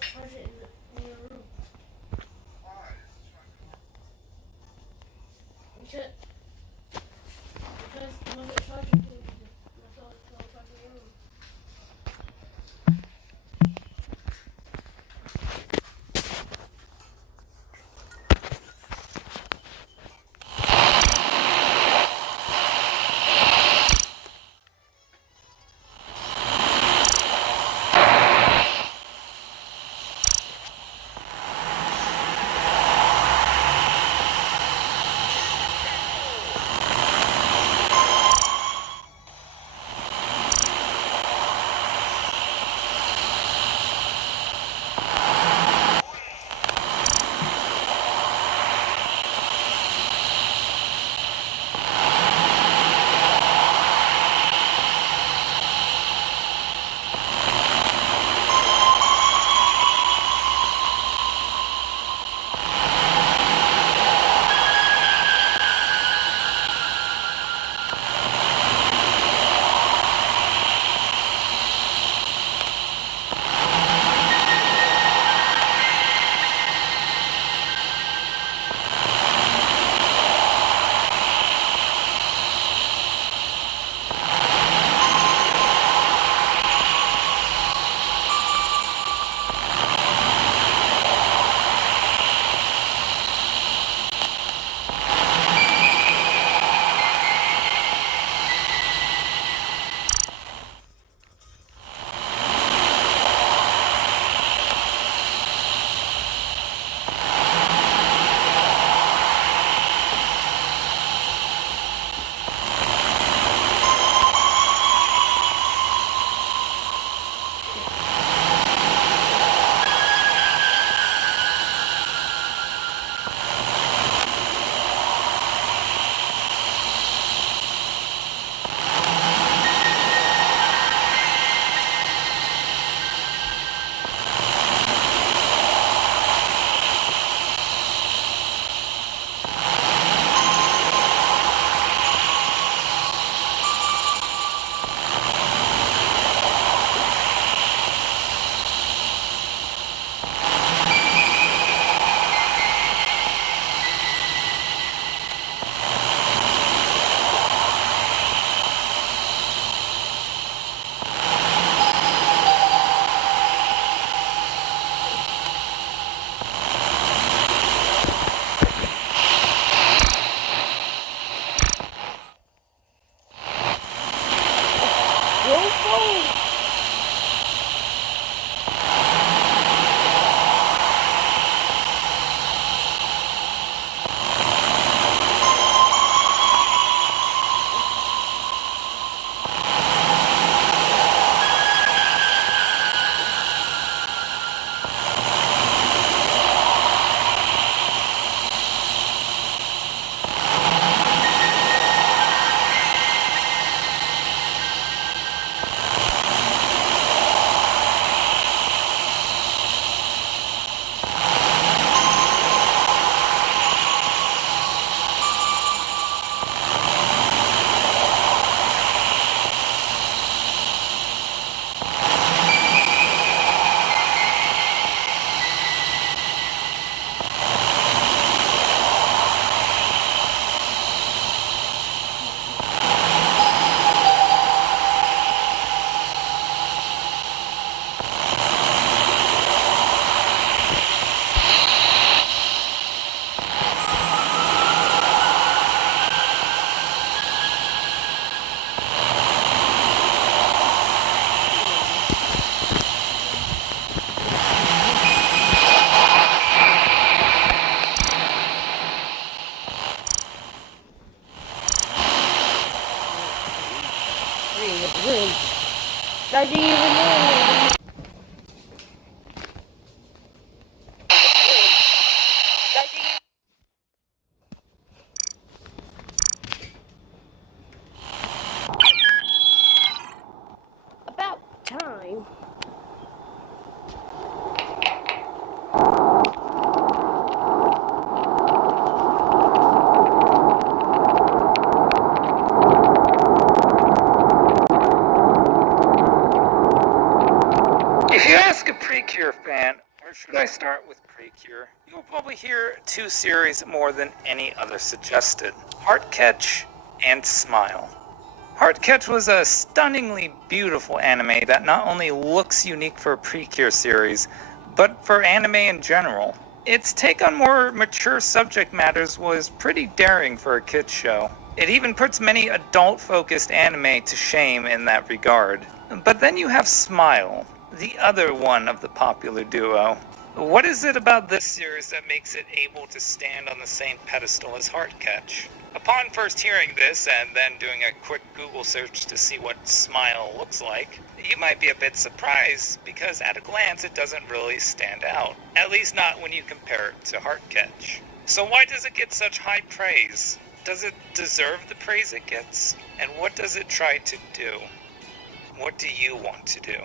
charge it in your room. Because you want to charge it in your room. I didn't even know. About time. If you ask a Precure fan, Where should I start with Precure? You will probably hear two series more than any other suggested: Heartcatch and Smile. Heartcatch was a stunningly beautiful anime that not only looks unique for a Precure series, but for anime in general. Its take on more mature subject matters was pretty daring for a kids show. It even puts many adult-focused anime to shame in that regard. But then you have Smile, the other one of the popular duo. What is it about this series that makes it able to stand on the same pedestal as Heartcatch? Upon first hearing this and then doing a quick Google search to see what Smile looks like, you might be a bit surprised because at a glance it doesn't really stand out. At least not when you compare it to Heartcatch. So why does it get such high praise? Does it deserve the praise it gets? And what does it try to do? What do you want to do?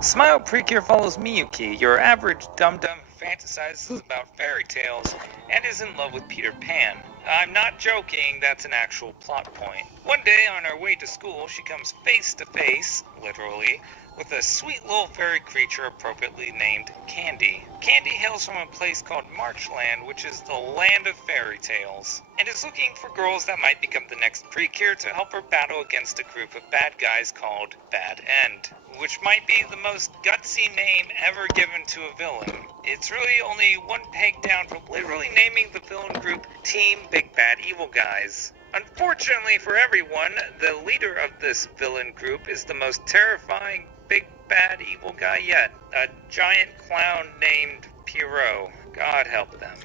Smile Precure follows Miyuki, your average dum-dum who fantasizes about fairy tales and is in love with Peter Pan. I'm not joking, that's an actual plot point. One day on her way to school, she comes face to face, literally, with a sweet little fairy creature appropriately named Candy. Candy hails from a place called Marchland, which is the land of fairy tales, and is looking for girls that might become the next Precure to help her battle against a group of bad guys called Bad End, which might be the most gutsy name ever given to a villain. It's really only one peg down from literally naming the villain group Team Big Bad Evil Guys. Unfortunately for everyone, the leader of this villain group is the most terrifying big bad evil guy yet, a giant clown named Pierrot. God help them.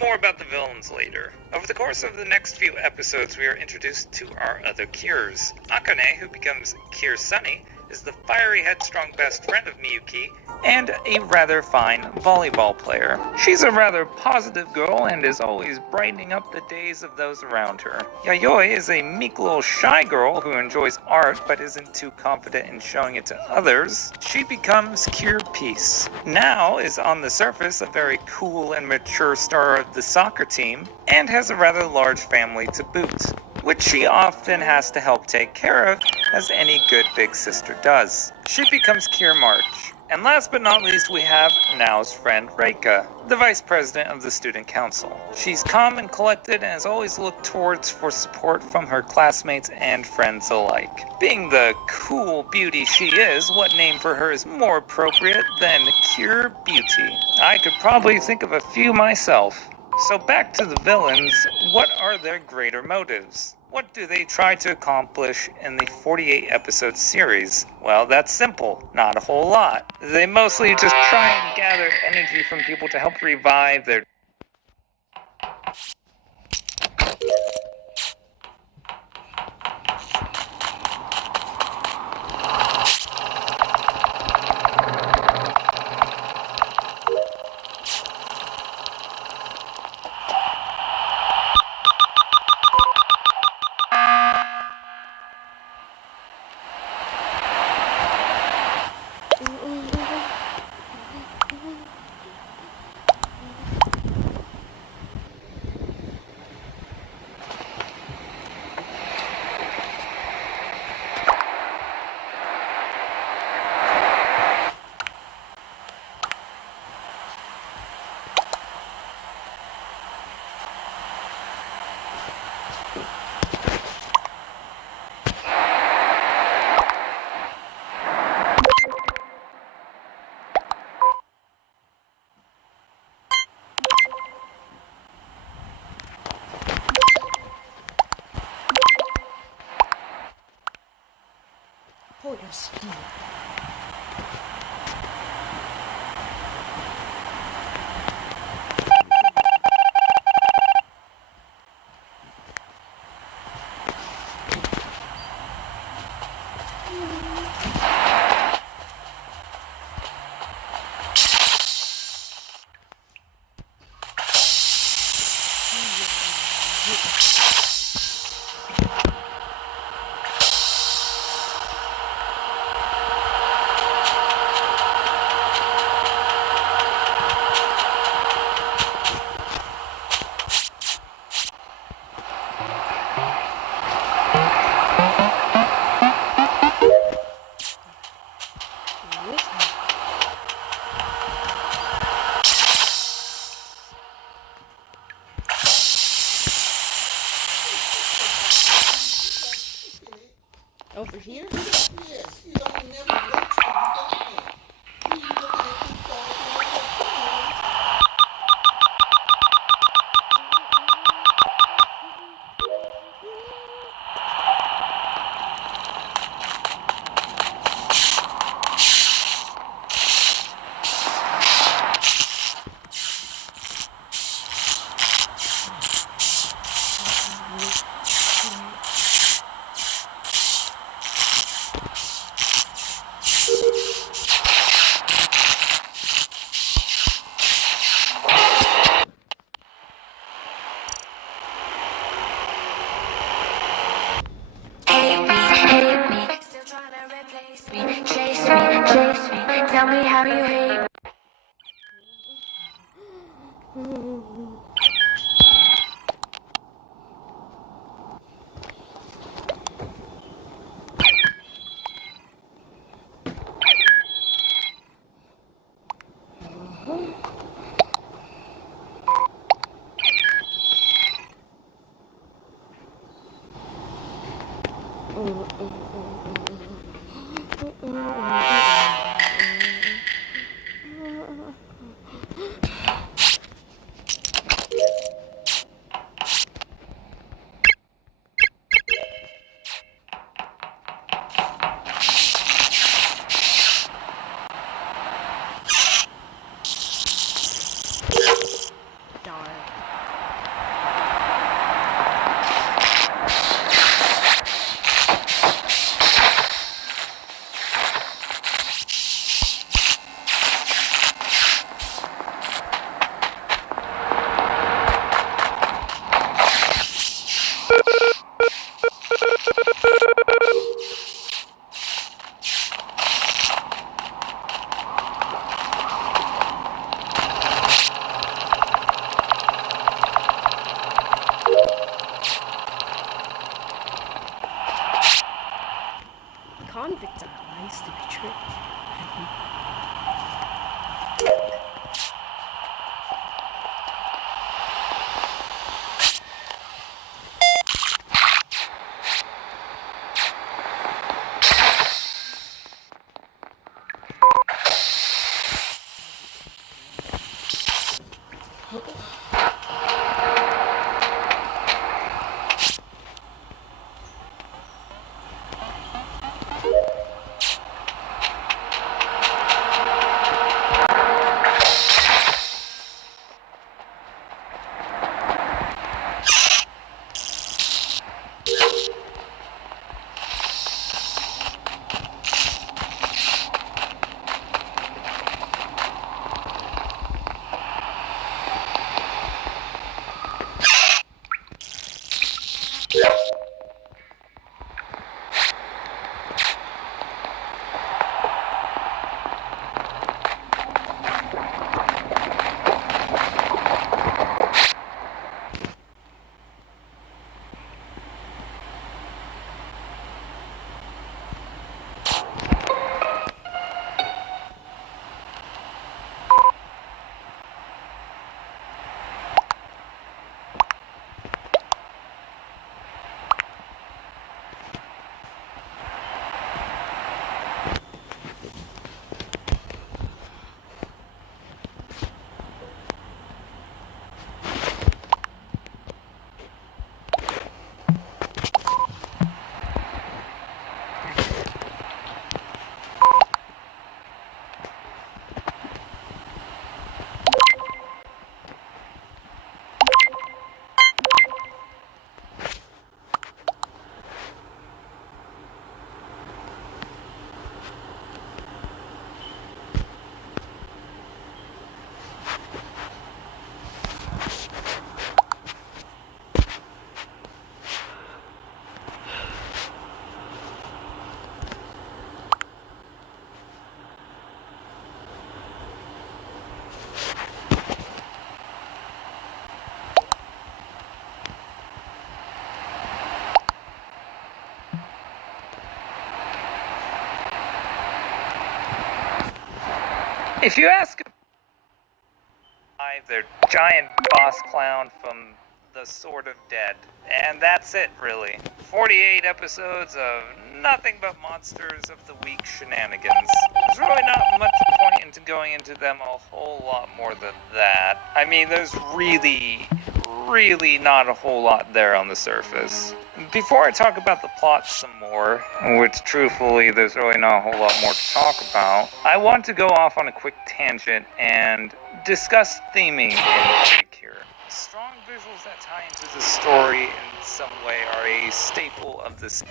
More about the villains later. Over the course of the next few episodes, we are introduced to our other Cures. Akane, who becomes Cure Sunny, is the fiery, headstrong best friend of Miyuki, and a rather fine volleyball player. She's a rather positive girl and is always brightening up the days of those around her. Yayoi is a meek little shy girl who enjoys art but isn't too confident in showing it to others. She becomes Cure Peace. Now is on the surface a very cool and mature star of the soccer team, and has a rather large family to boot, which she often has to help take care of, as any good big sister does. She becomes Cure March. And last but not least, we have Nao's friend Reika, the vice president of the student council. She's calm and collected and has always looked towards for support from her classmates and friends alike. Being the cool beauty she is, what name for her is more appropriate than Cure Beauty? I could probably think of a few myself. So back to the villains, what are their greater motives? What do they try to accomplish in the 48 episode series? Well, that's simple. Not a whole lot. They mostly just try and gather energy from people to help revive their Hold your skin. here? Yes, you don't never look to you looking at. You looking at this dog. Hate me, still trying to replace me. Chase me, tell me how you hate me. Convicts are nice to be tricked. If you ask their giant boss clown from The Sword of Dead, and that's it, really. 48 episodes of nothing but Monsters of the Week shenanigans. There's really not much point into going into them a whole lot more than that. I mean, there's really not a whole lot there on the surface. Before I talk about the plot some more, which truthfully there's really not a whole lot more to talk about, I want to go off on a quick tangent and discuss theming in Precure. Strong visuals that tie into the story in some way are a staple of this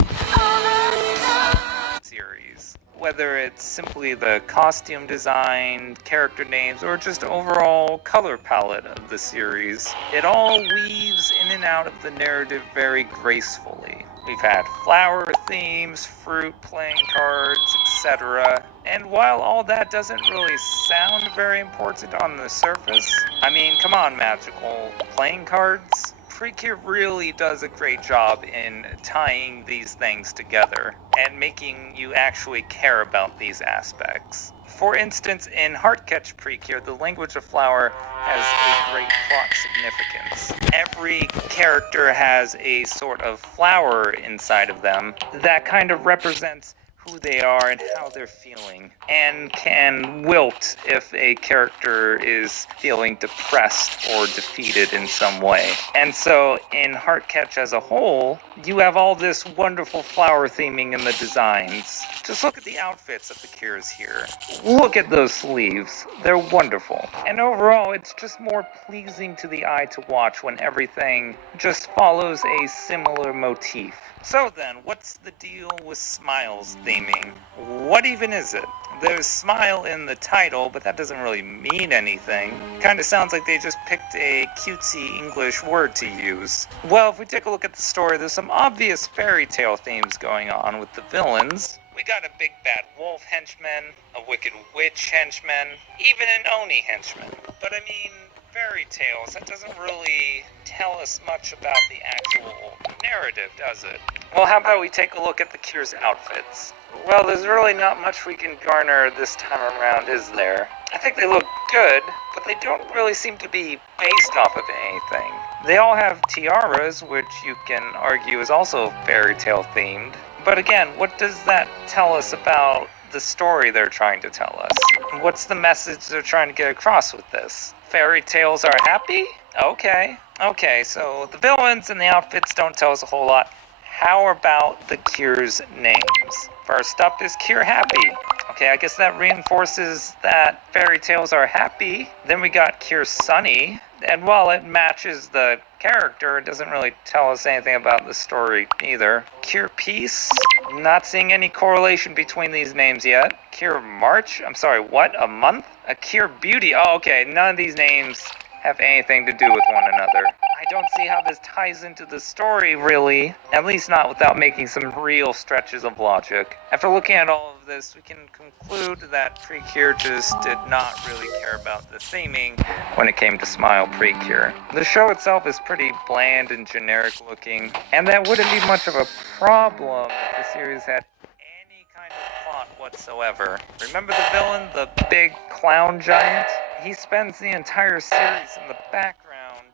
series. Whether it's simply the costume design, character names, or just overall color palette of the series, it all weaves in and out of the narrative very gracefully. We've had flower themes, fruit playing cards, etc. And while all that doesn't really sound very important on the surface, I mean, come on, Magical, playing cards? Precure really does a great job in tying these things together and making you actually care about these aspects. For instance, in Heartcatch Precure, the language of flower has a great plot significance. Every character has a sort of flower inside of them that kind of represents who they are and how they're feeling, and can wilt if a character is feeling depressed or defeated in some way. And so in Heartcatch as a whole, you have all this wonderful flower theming in the designs. Just look at the outfits of the Cures here. Look at those sleeves. They're wonderful. And overall, it's just more pleasing to the eye to watch when everything just follows a similar motif. So then, what's the deal with Smile's theming? What even is it? There's Smile in the title, but that doesn't really mean anything. Kinda sounds like they just picked a cutesy English word to use. Well, if we take a look at the story, there's some obvious fairy tale themes going on with the villains. We got a big bad wolf henchman, a wicked witch henchman, even an Oni henchman. But I mean, fairy tales, that doesn't really tell us much about the actual narrative, does it? Well, how about we take a look at the Cure's outfits? Well, there's really not much we can garner this time around, is there? I think they look good, but they don't really seem to be based off of anything. They all have tiaras, which you can argue is also fairy tale themed. But again, what does that tell us about the story they're trying to tell us? What's the message they're trying to get across with this? Fairy tales are happy? Okay, so the villains and the outfits don't tell us a whole lot. How about the Cure's names? First up is Cure Happy. Okay, I guess that reinforces that fairy tales are happy. Then we got Cure Sunny. And while it matches the character, it doesn't really tell us anything about the story either. Cure Peace. Not seeing any correlation between these names yet. Cure March. I'm sorry, what? A month? A Cure Beauty. Oh, okay. None of these names have anything to do with one another. I don't see how this ties into the story, really. At least not without making some real stretches of logic. After looking at all of this, we can conclude that Precure just did not really care about the theming when it came to Smile Precure. The show itself is pretty bland and generic looking, and that wouldn't be much of a problem if the series had any kind of plot whatsoever. Remember the villain, the big clown giant? He spends the entire series in the background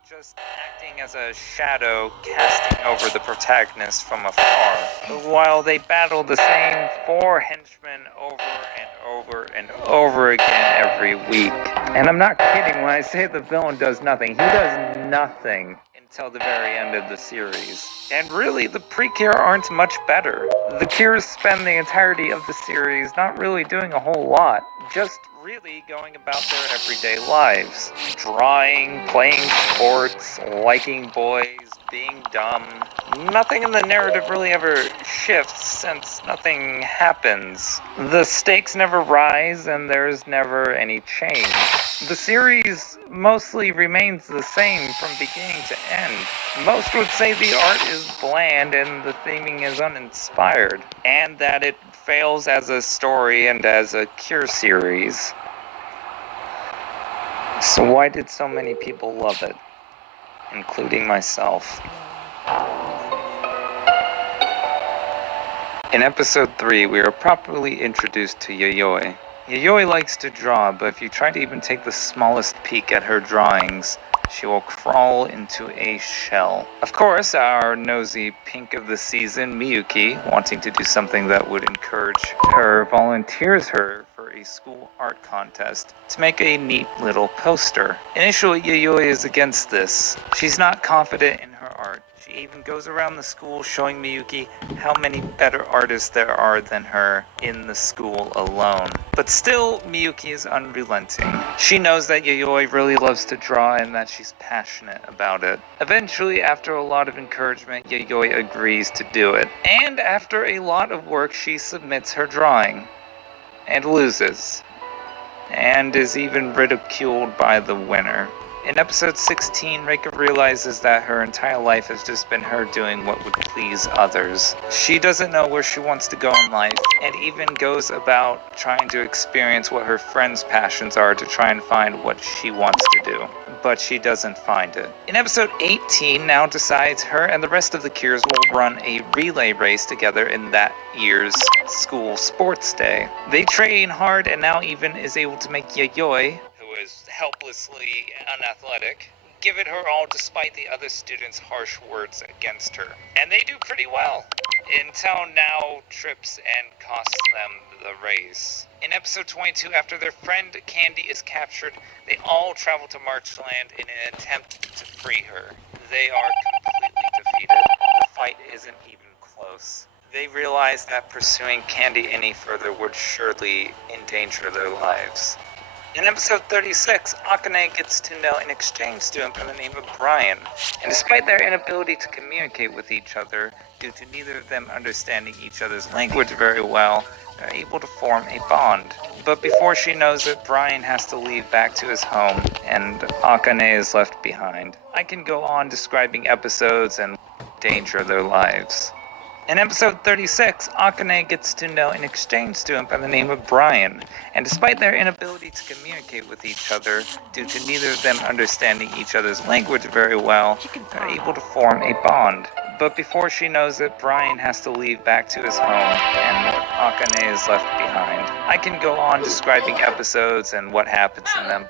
just acting as a shadow casting over the protagonist from afar, while they battle the same 4 henchmen over and over and over again every week. And I'm not kidding when I say the villain does nothing. He does nothing until the very end of the series. And really, the Precure aren't much better. The Cures spend the entirety of the series not really doing a whole lot, just really going about their everyday lives. Drawing, playing sports, liking boys, being dumb. Nothing in the narrative really ever shifts since nothing happens. The stakes never rise and there's never any change. The series mostly remains the same from beginning to end. Most would say the art is bland and the theming is uninspired, and that it fails as a story and as a Cure series. So why did so many people love it, including myself? In episode 3, we are properly introduced to Yayoi. Yayoi likes to draw, but if you try to even take the smallest peek at her drawings, she will crawl into a shell. Of course, our nosy pink of the season, Miyuki, wanting to do something that would encourage her, volunteers her for a school art contest to make a neat little poster. Initially, Yayoi is against this. She's not confident in her art. She even goes around the school showing Miyuki how many better artists there are than her in the school alone. But still, Miyuki is unrelenting. She knows that Yayoi really loves to draw and that she's passionate about it. Eventually, after a lot of encouragement, Yayoi agrees to do it. And after a lot of work, she submits her drawing. And loses. And is even ridiculed by the winner. In episode 16, Reika realizes that her entire life has just been her doing what would please others. She doesn't know where she wants to go in life, and even goes about trying to experience what her friends' passions are to try and find what she wants to do. But she doesn't find it. In episode 18, now decides her and the rest of the Kiers will run a relay race together in that year's school sports day. They train hard and now even is able to make Yayoi, who is helplessly unathletic, give it her all despite the other students' harsh words against her. And they do pretty well, until now trips and costs them the race. In episode 22, after their friend Candy is captured, they all travel to Marchland in an attempt to free her. They are completely defeated. The fight isn't even close. They realize that pursuing Candy any further would surely endanger their lives. In episode 36, Akane gets to know an exchange student by the name of Brian, and despite their inability to communicate with each other, due to neither of them understanding each other's language very well, they're able to form a bond. But before she knows it, Brian has to leave back to his home, and Akane is left behind. I can go on describing episodes and endanger their lives. In episode 36, Akane gets to know an exchange student by the name of Brian, and despite their inability to communicate with each other, due to neither of them understanding each other's language very well, they're able to form a bond. But before she knows it, Brian has to leave back to his home, and Akane is left behind. I can go on describing episodes and what happens in them,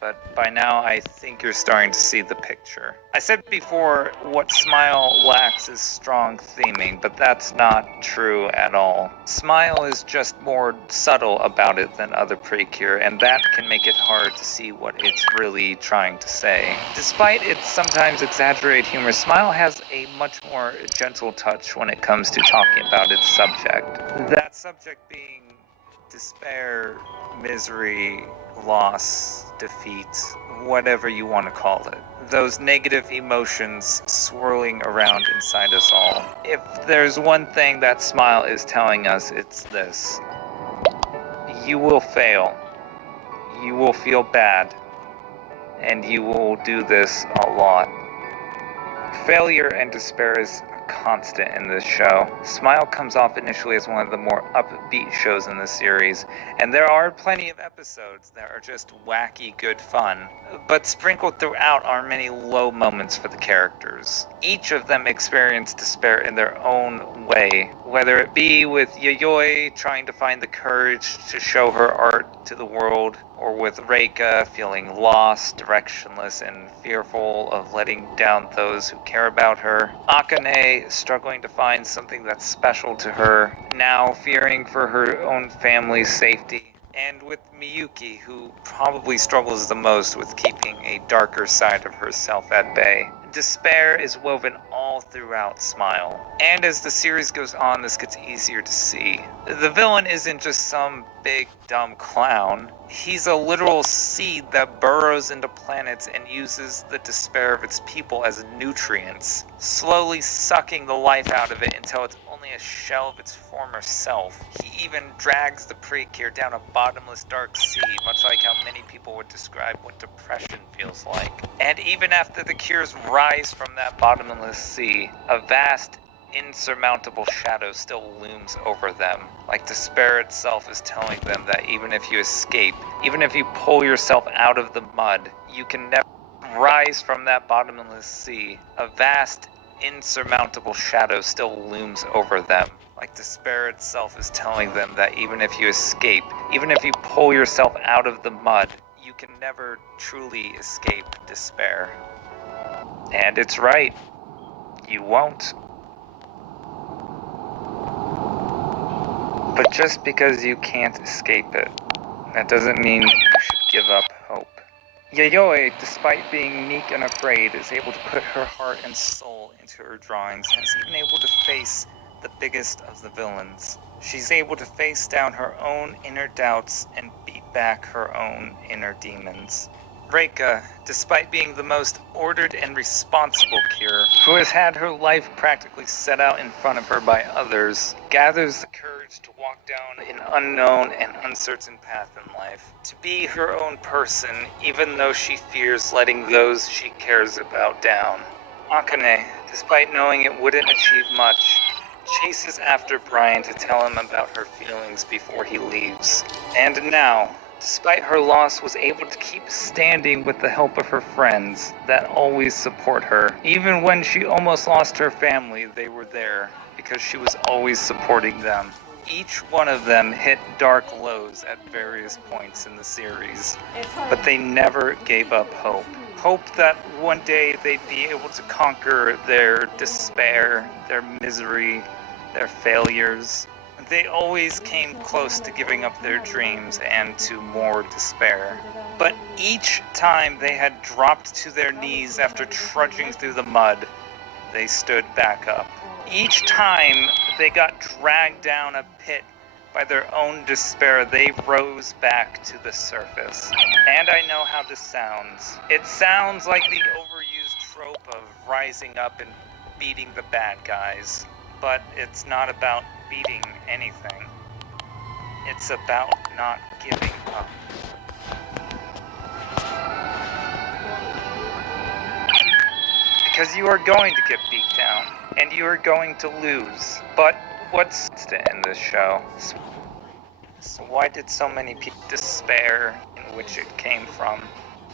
but by now I think you're starting to see the picture. I said before, what Smile lacks is strong theming, but that's not true at all. Smile is just more subtle about it than other Precure, and that can make it hard to see what it's really trying to say. Despite its sometimes exaggerated humor, Smile has a much more gentle touch when it comes to talking about its subject. That subject being despair, misery, loss, defeat, whatever you want to call it. Those negative emotions swirling around inside us all. If there's one thing that Smile is telling us, it's this. You will fail. You will feel bad. And you will do this a lot. Failure and despair is constant in this show. Smile comes off initially as one of the more upbeat shows in the series, and there are plenty of episodes that are just wacky good fun, but sprinkled throughout are many low moments for the characters. Each of them experience despair in their own way, whether it be with Yayoi trying to find the courage to show her art to the world, or with Reika feeling lost, directionless, and fearful of letting down those who care about her. Akane struggling to find something that's special to her, now fearing for her own family's safety. And with Miyuki, who probably struggles the most with keeping a darker side of herself at bay. Despair is woven all throughout Smile. And as the series goes on, this gets easier to see. The villain isn't just some big dumb clown. He's a literal seed that burrows into planets and uses the despair of its people as nutrients, slowly sucking the life out of it until it's only a shell of its former self. He even drags the Precure down a bottomless dark sea, much like how many people would describe what depression feels like. And even after the Cures rise from that bottomless sea, a vast, insurmountable shadow still looms over them, like despair itself is telling them that even if you escape, even if you pull yourself out of the mud, you can never rise from that bottomless sea. A vast, insurmountable shadow still looms over them, like despair itself is telling them that even if you escape, even if you pull yourself out of the mud, you can never truly escape despair. And it's right. You won't. But just because you can't escape it, that doesn't mean you should give up hope. Yayoi, despite being meek and afraid, is able to put her heart and soul into her drawings, and is even able to face the biggest of the villains. She's able to face down her own inner doubts and beat back her own inner demons. Reika, despite being the most ordered and responsible Kira, who has had her life practically set out in front of her by others, gathers the courage to walk down an unknown and uncertain path in life, to be her own person, even though she fears letting those she cares about down. Akane, despite knowing it wouldn't achieve much, chases after Brian to tell him about her feelings before he leaves. And now, despite her loss, was able to keep standing with the help of her friends that always support her. Even when she almost lost her family, they were there because she was always supporting them. Each one of them hit dark lows at various points in the series, but they never gave up hope. Hope that one day they'd be able to conquer their despair, their misery, their failures. They always came close to giving up their dreams and to more despair. But each time they had dropped to their knees after trudging through the mud, they stood back up. Each time they got dragged down a pit by their own despair, they rose back to the surface. And I know how this sounds. It sounds like the overused trope of rising up and beating the bad guys. But it's not about beating anything. It's about not giving up. Because you are going to get beat down, and you are going to lose. But what's to end this show? So why did so many people despair in which it came from?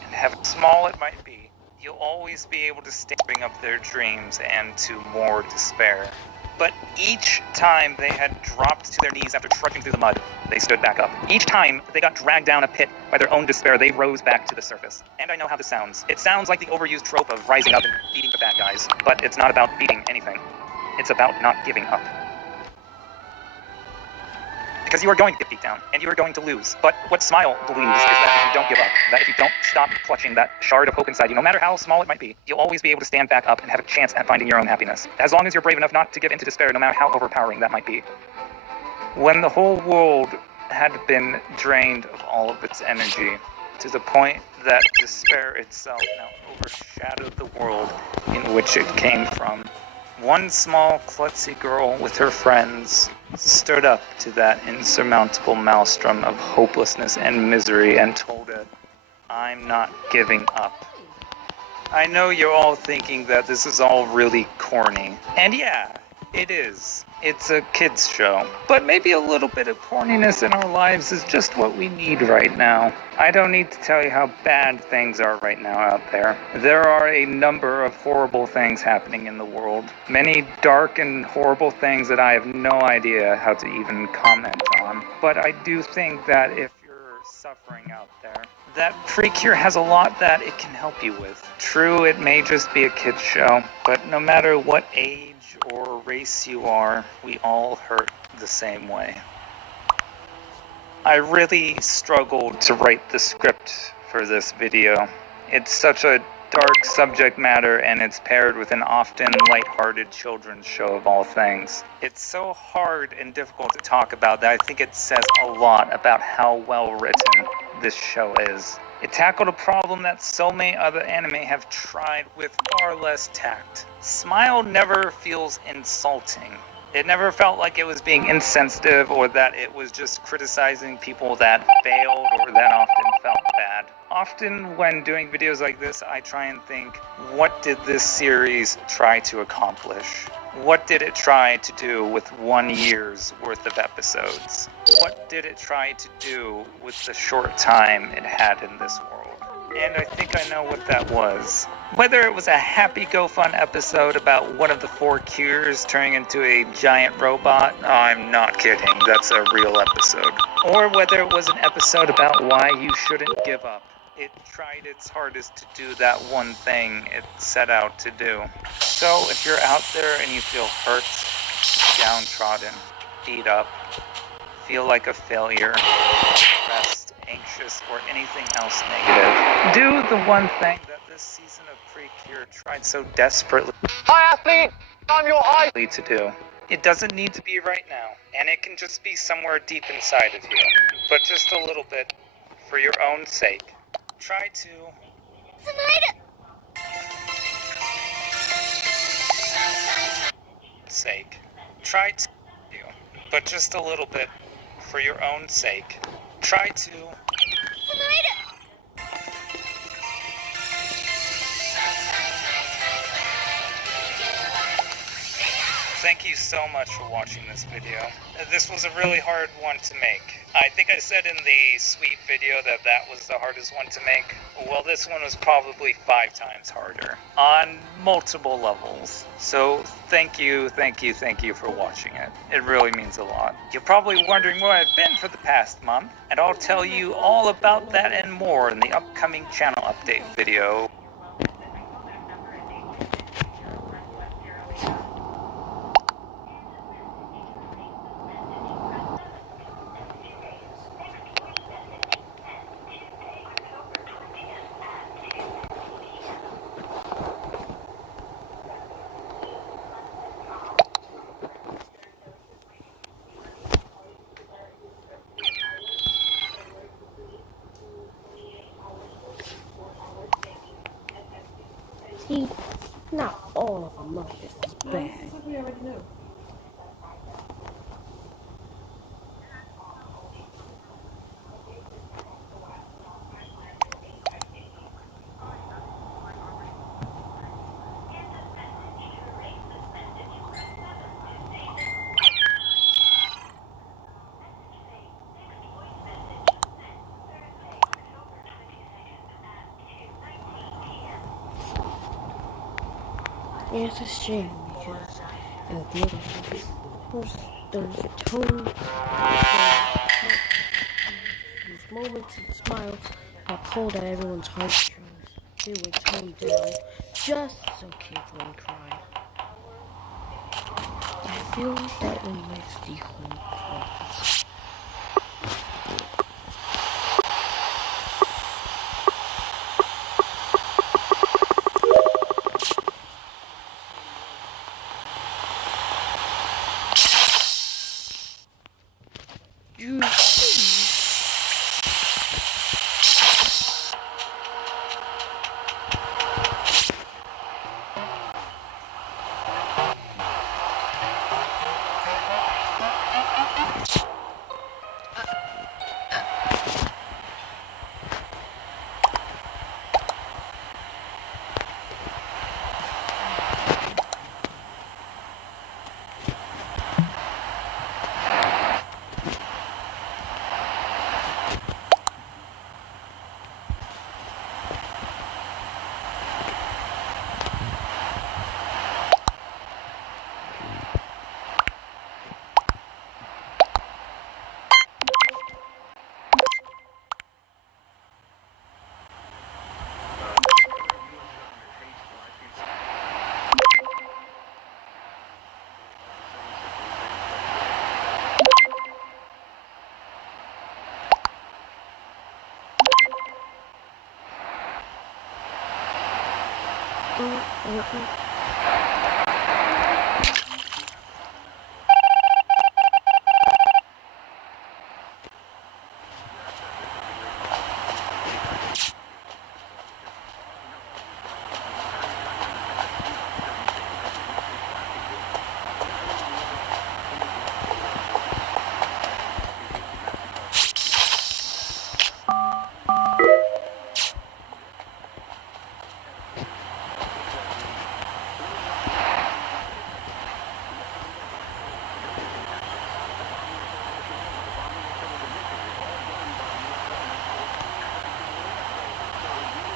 And however small it might be, you'll always be able to bring up their dreams and to more despair. But each time they had dropped to their knees after trudging through the mud, they stood back up. Each time they got dragged down a pit by their own despair, they rose back to the surface. And I know how this sounds. It sounds like the overused trope of rising up and beating the bad guys. But it's not about beating anything. It's about not giving up. Because you are going to get beat down, and you are going to lose. But what Smile believes is that if you don't give up, that if you don't stop clutching that shard of hope inside you, no matter how small it might be, you'll always be able to stand back up and have a chance at finding your own happiness. As long as you're brave enough not to give in to despair, no matter how overpowering that might be. When the whole world had been drained of all of its energy, to the point that despair itself now overshadowed the world in which it came from, one small, klutzy girl with her friends stood up to that insurmountable maelstrom of hopelessness and misery and told it, "I'm not giving up." I know you're all thinking that this is all really corny. And yeah, it is. It's a kids show. But maybe a little bit of corniness in our lives is just what we need right now. I don't need to tell you how bad things are right now out there. There are a number of horrible things happening in the world. Many dark and horrible things that I have no idea how to even comment on. But I do think that if you're suffering out there, that Precure has a lot that it can help you with. True, it may just be a kids show, but no matter what age or race you are, we all hurt the same way. I really struggled to write the script for this video. It's such a dark subject matter, and it's paired with an often lighthearted children's show of all things. It's so hard and difficult to talk about that I think it says a lot about how well written this show is. It tackled a problem that so many other anime have tried with far less tact. Smile never feels insulting. It never felt like it was being insensitive or that it was just criticizing people that failed or that often felt bad. Often when doing videos like this, I try and think, what did this series try to accomplish? What did it try to do with 1 year's worth of episodes? What did it try to do with the short time it had in this world? And I think I know what that was. Whether it was a happy-go-fun episode about one of the 4 cures turning into a giant robot, I'm not kidding, that's a real episode. Or whether it was an episode about why you shouldn't give up. it tried its hardest to do that one thing it set out to do. So if you're out there and you feel hurt, downtrodden, beat up, feel like a failure, depressed, anxious, or anything else negative, do the one thing that this season of Precure tried so desperately to do. It doesn't need to be right now, and it can just be somewhere deep inside of you, but just a little bit for your own sake. Try to Try to you, but just a little bit for your own sake. Try to Thank you so much for watching this video. This was a really hard one to make. I think I said in the sweep video that that was the hardest one to make. Well, this one was probably 5 times harder on multiple levels. So thank you for watching it. It really means a lot. You're probably wondering where I've been for the past month, and I'll tell you all about that and more in the upcoming channel update video. See, not all of them are just bad. We already know. Yeah, it's a shame because it was beautiful. Those tones, those moments and smiles that pulled at everyone's heartstrings. They were toned down just so kids wouldn't cry. I feel like that will makes the whole process.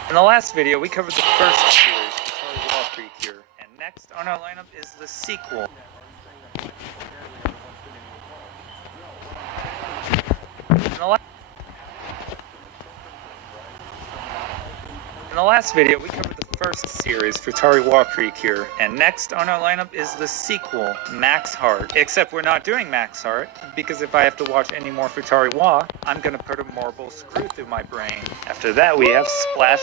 In the last video, we covered the first series, Guitar Wall Precure, and next on our lineup is the sequel. In the the last video, we covered the first series, Futari Wa Precure, and next on our lineup is the sequel, Max Heart. Except we're not doing Max Heart, because if I have to watch any more Futari Wa, I'm gonna put a marble screw through my brain. After that, we have Splash.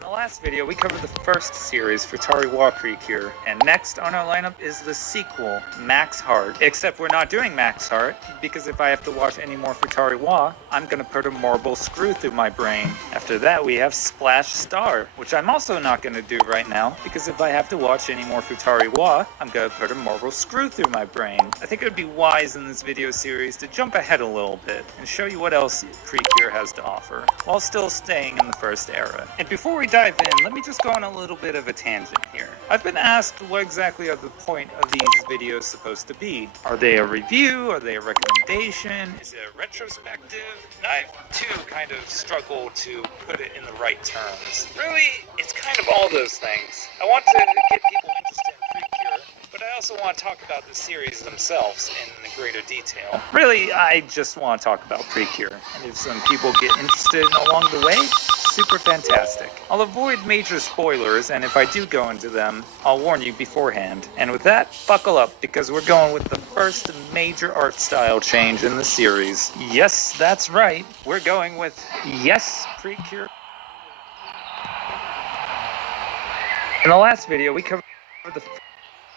In the last video, we covered the first series, Futari Wa Precure, and next on our lineup is the sequel, Max Heart. Except we're not doing Max Heart, because if I have to watch any more Futari Wa, I'm gonna put a marble screw through my brain. After that, we have Splash Star, which I'm also not gonna do right now, because if I have to watch any more Futari Wa, I'm gonna put a marble screw through my brain. I think it would be wise in this video series to jump ahead a little bit and show you what else Precure has to offer, while still staying in the first era. And before we dive in, let me just go on a little bit of a tangent here. I've been asked what exactly are the point of these videos supposed to be. Are they a review? Are they a recommendation? Is it a retrospective? And I've too kind of struggled to put it in the right terms. Really, it's kind of all those things. I want to get people interested in Precure, but I also want to talk about the series themselves in greater detail. Really, I just want to talk about Precure, and if some people get interested along the way, super fantastic. I'll avoid major spoilers, and if I do go into them, I'll warn you beforehand. And with that, buckle up, because we're going with the first major art style change in the series. Yes, that's right. We're going with Yes Precure. In the last video, we covered the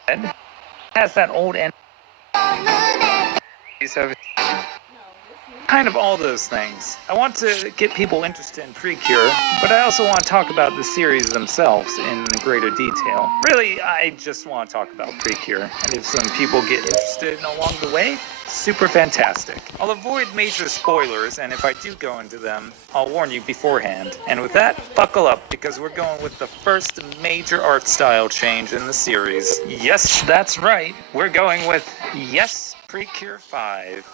head. Has that old end. Kind of all those things. I want to get people interested in Precure, but I also want to talk about the series themselves in greater detail. Really, I just want to talk about Precure, and if some people get interested along the way, super fantastic. I'll avoid major spoilers, and if I do go into them, I'll warn you beforehand. And with that, buckle up, because we're going with the first major art style change in the series. Yes, that's right. We're going with Yes Precure 5.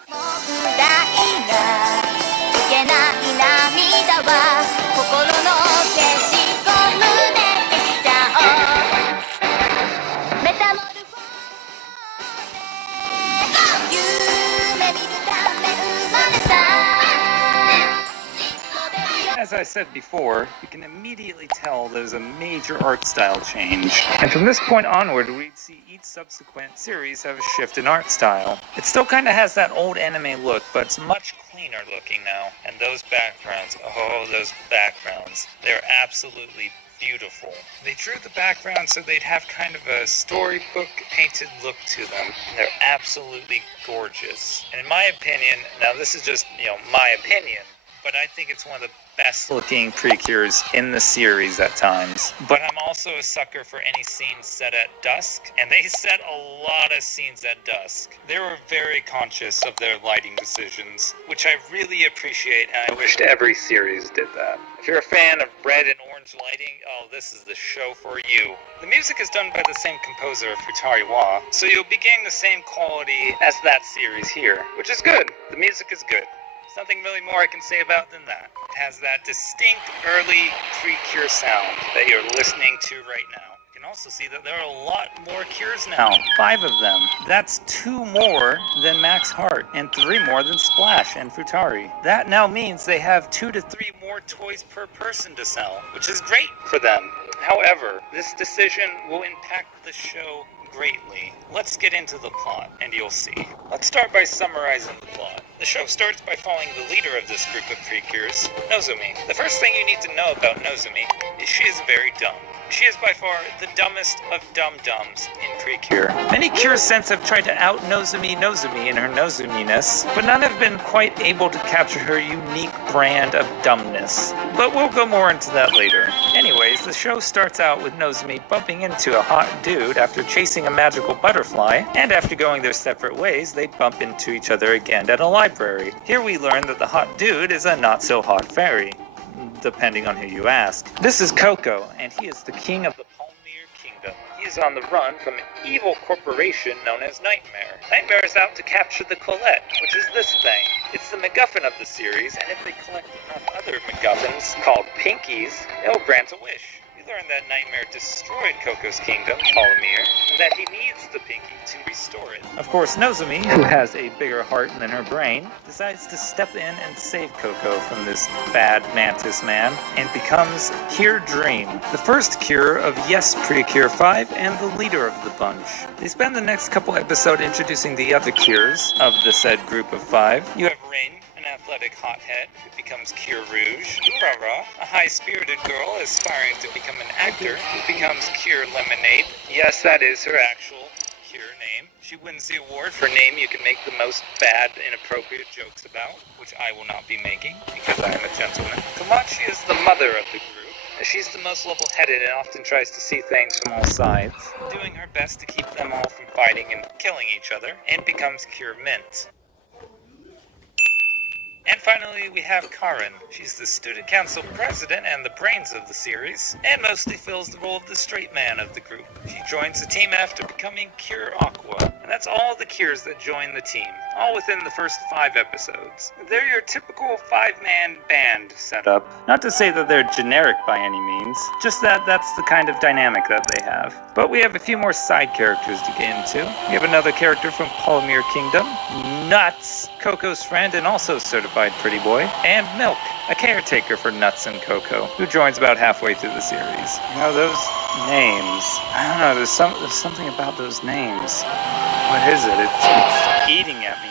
As I said before, you can immediately tell there's a major art style change. And from this point onward, we'd see each subsequent series have a shift in art style. It still kind of has that old anime look, but it's much cleaner looking now. And those backgrounds, oh, those backgrounds, they're absolutely beautiful. They drew the background so they'd have kind of a storybook painted look to them. And they're absolutely gorgeous. And in my opinion, now this is just, my opinion, but I think it's one of the best looking Precures in the series at times. But I'm also a sucker for any scene set at dusk, and they set a lot of scenes at dusk. They were very conscious of their lighting decisions, which I really appreciate, and I wished every series did that. If you're a fan of red and orange lighting, oh, this is the show for you. The music is done by the same composer, Futari Wa, so you'll be getting the same quality as that series here, which is good. The music is good. Nothing really more I can say about than that. It has that distinct early Precure sound that you're listening to right now. You can also see that there are a lot more cures now. 5 of them. That's 2 more than Max Heart, and 3 more than Splash and Futari. That now means they have 2 to 3 more toys per person to sell, which is great for them. However, this decision will impact the show greatly. Let's get into the plot, and you'll see. Let's start by summarizing the plot. The show starts by following the leader of this group of Precures, Nozomi. The first thing you need to know about Nozomi is she is very dumb. She is by far the dumbest of dum-dums in Precure. Many Cure Sense have tried to out Nozomi in her Nozominess, but none have been quite able to capture her unique brand of dumbness. But we'll go more into that later. Anyways, the show starts out with Nozomi bumping into a hot dude after chasing a magical butterfly, and after going their separate ways, they bump into each other again at a library. Here we learn that the hot dude is a not-so-hot fairy, depending on who you ask. This is Coco, and he is the king of the Palmyre Kingdom. He is on the run from an evil corporation known as Nightmare. Nightmare is out to capture the Colette, which is this thing. It's the MacGuffin of the series, and if they collect enough other MacGuffins, called Pinkies, it'll grant a wish. learn that Nightmare destroyed Coco's kingdom, Polymere, and that he needs the Pinky to restore it. Of course, Nozomi, who has a bigger heart than her brain, decides to step in and save Coco from this bad mantis man and becomes Cure Dream, the first cure of Yes Precure 5 and the leader of the bunch. They spend the next couple episodes introducing the other cures of the said group of 5. You have Rain, an athletic hothead who becomes Cure Rouge. Urara, a high-spirited girl aspiring to become an actor who becomes Cure Lemonade. Yes, that is her actual Cure name. She wins the award for name you can make the most bad, inappropriate jokes about, which I will not be making because I am a gentleman. Komachi is the mother of the group. She's the most level-headed and often tries to see things from all sides, doing her best to keep them all from fighting and killing each other, and becomes Cure Mint. And finally, we have Karin. She's the student council president and the brains of the series, and mostly fills the role of the straight man of the group. She joins the team after becoming Cure Aqua, and that's all the cures that join the team, all within the first 5 episodes. They're your typical 5-man band setup. Not to say that they're generic by any means, just that that's the kind of dynamic that they have. But we have a few more side characters to get into. We have another character from Polymere Kingdom, Nuts, Coco's friend and also certified pretty boy, and Milk, a caretaker for Nuts and Coco, who joins about halfway through the series. You know, those names, I don't know, there's something about those names. What is it? It's eating at me.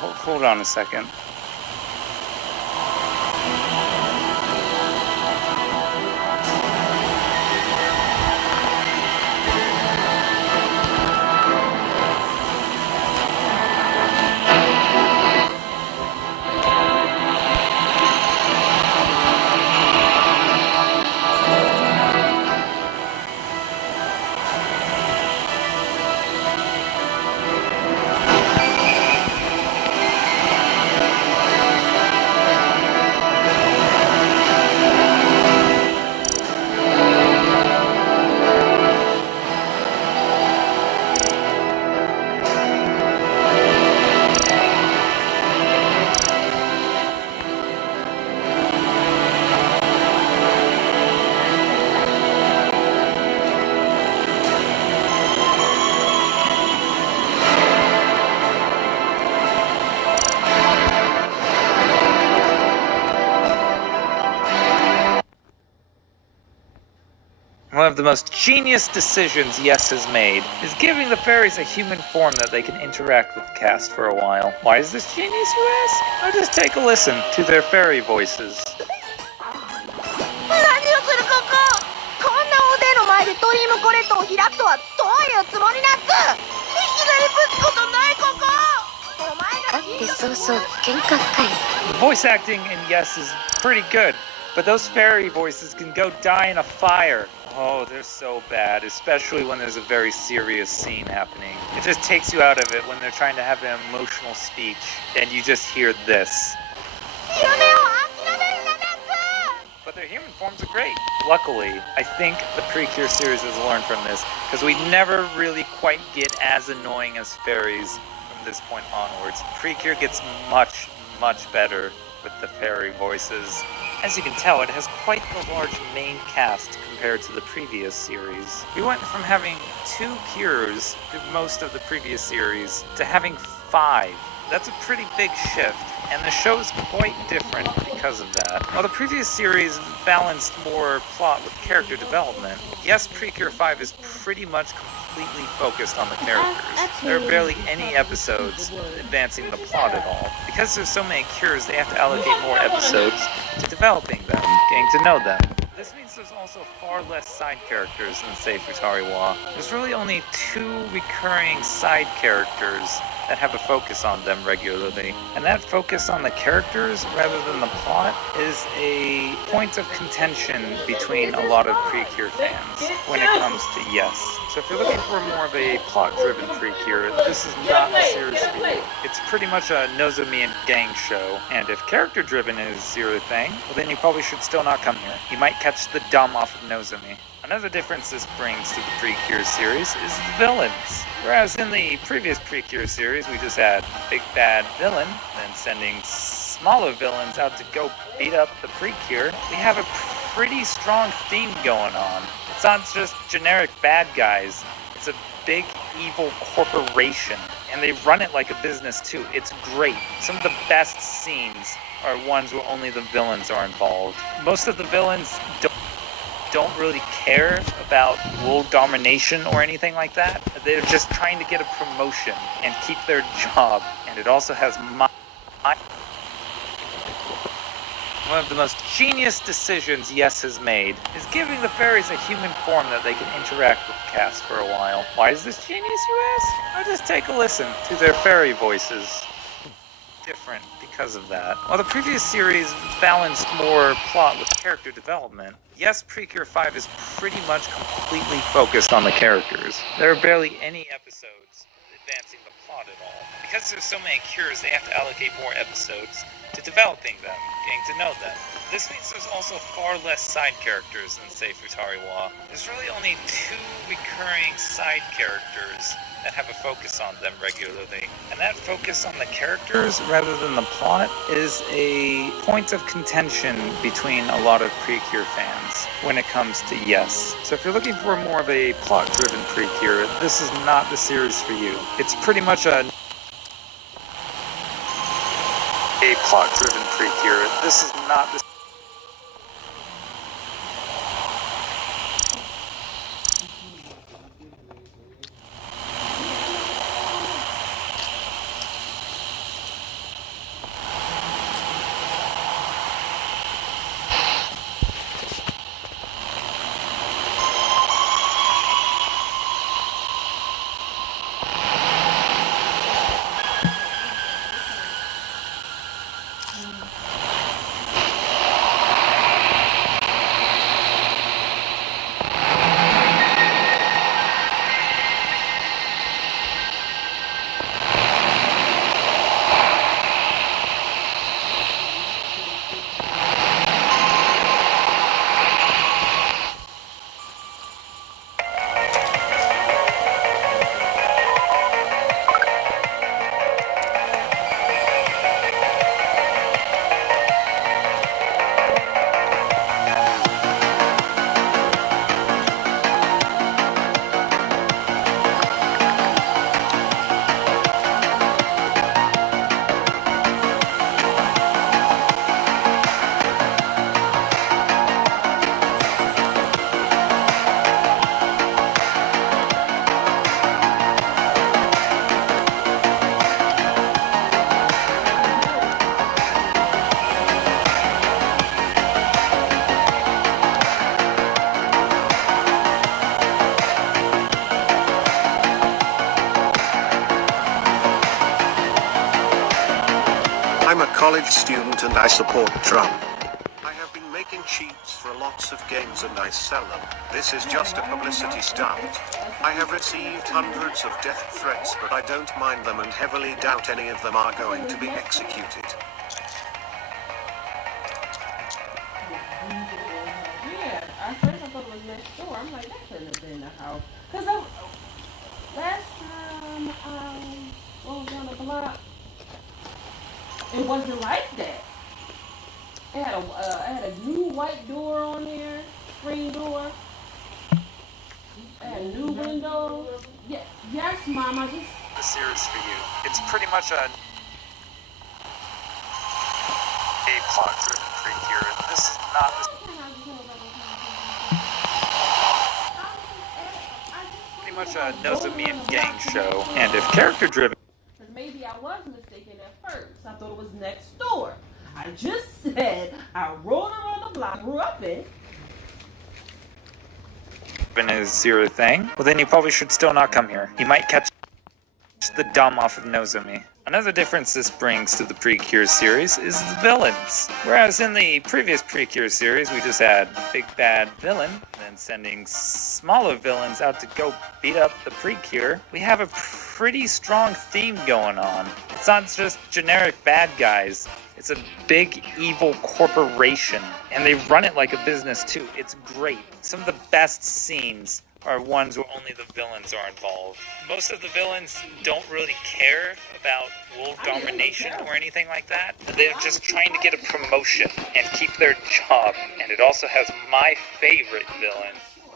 Hold on a second. One of the most genius decisions Yes has made is giving the fairies a human form that they can interact with the cast for a while. Why is this genius, you ask? Well, just take a listen to their fairy voices. 何をするこここんな大勢の前でドリームコレットを開くとはどういうつもりなんすいきなりぶつことないここお前が会ってそうそう喧嘩かい The voice acting in Yes is pretty good, but those fairy voices can go die in a fire. Oh, they're so bad, especially when there's a very serious scene happening. It just takes you out of it when they're trying to have an emotional speech, and you just hear this. 夢を諦めるななんす But their human forms are great. Luckily, I think the Precure series has learned from this, because we never really quite get as annoying as fairies from this point onwards. Precure gets much, much better with the fairy voices. As you can tell, it has quite the large main cast compared to the previous series. We went from having 2 cures through most of the previous series to having 5. That's a pretty big shift, and the show's quite different because of that. While the previous series balanced more plot with character development, Yes Precure 5 is pretty much completely focused on the characters. There are barely any episodes advancing the plot at all. Because there's so many cures, they have to allocate more episodes to developing them, getting to know them. This means there's also far less side characters than, say, Futariwa. There's really only 2 recurring side characters that have a focus on them regularly. And that focus on the characters rather than the plot is a point of contention between a lot of Precure fans when it comes to Yes. So if you're looking for more of a plot-driven Precure, this is not the series for you. It's pretty much a Nozomi and gang show, and if character-driven is your thing, well then you probably should still not come here. You might catch the dumb off of Nozomi. Another difference this brings to the Precure series is the villains. Whereas in the previous Precure series, we just had big bad villain, then sending smaller villains out to go beat up the Precure, we have a pretty strong theme going on. It's not just generic bad guys. It's a big evil corporation, and they run it like a business too. It's great. Some of the best scenes are ones where only the villains are involved. Most of the villains don't really care about world domination or anything like that. They're just trying to get a promotion and keep their job. And it also has one of the most genius decisions Yes has made is giving the fairies a human form that they can interact with Cass for a while. Why is this genius, you ask? I'll just take a listen to their fairy voices. Different because of that. While the previous series balanced more plot with character development, Yes Precure 5 is pretty much completely focused on the characters. There are barely any episodes advancing the plot at all. Because there's so many cures, they have to allocate more episodes to developing them, getting to know them. This means there's also far less side characters than, say, Futariwa. There's really only 2 recurring side characters that have a focus on them regularly. And that focus on the characters rather than the plot is a point of contention between a lot of Precure fans when it comes to Yes. So if you're looking for more of a plot-driven Precure, this is not the series for you. It's pretty much a plot-driven Precure. This is not the I'm a college student and I support Trump. I have been making cheats for lots of games and I sell them. This is just a publicity stunt. I have received hundreds of death threats, but I don't mind them and heavily doubt any of them are going to be executed. Yeah, at first I thought it was next door. I'm like, that couldn't have been the house. Because last time I rolled down the block, it wasn't like that. It had a new white door on there, screen door. It had new windows. Yeah, yes, Mom, I just... The series for you. It's pretty much a plot-driven Precure. This is not the pretty much a Nozomi and Gang show. And if character-driven, Because maybe I was mistaken at first. I thought it was next door. I just said I rolled around the block, grew up in. is your thing, well then you probably should still not come here. You might catch the dumb off of Nozomi. Another difference this brings to the Precure series is the villains. Whereas in the previous Precure series, we just had big bad villain, then sending smaller villains out to go beat up the Precure, we have a pretty strong theme going on. It's not just generic bad guys. It's a big evil corporation, and they run it like a business too. It's great. Some of the best scenes are ones where only the villains are involved. Most of the villains don't really care about world domination or anything like that. They're just trying to get a promotion and keep their job. And it also has my favorite villain,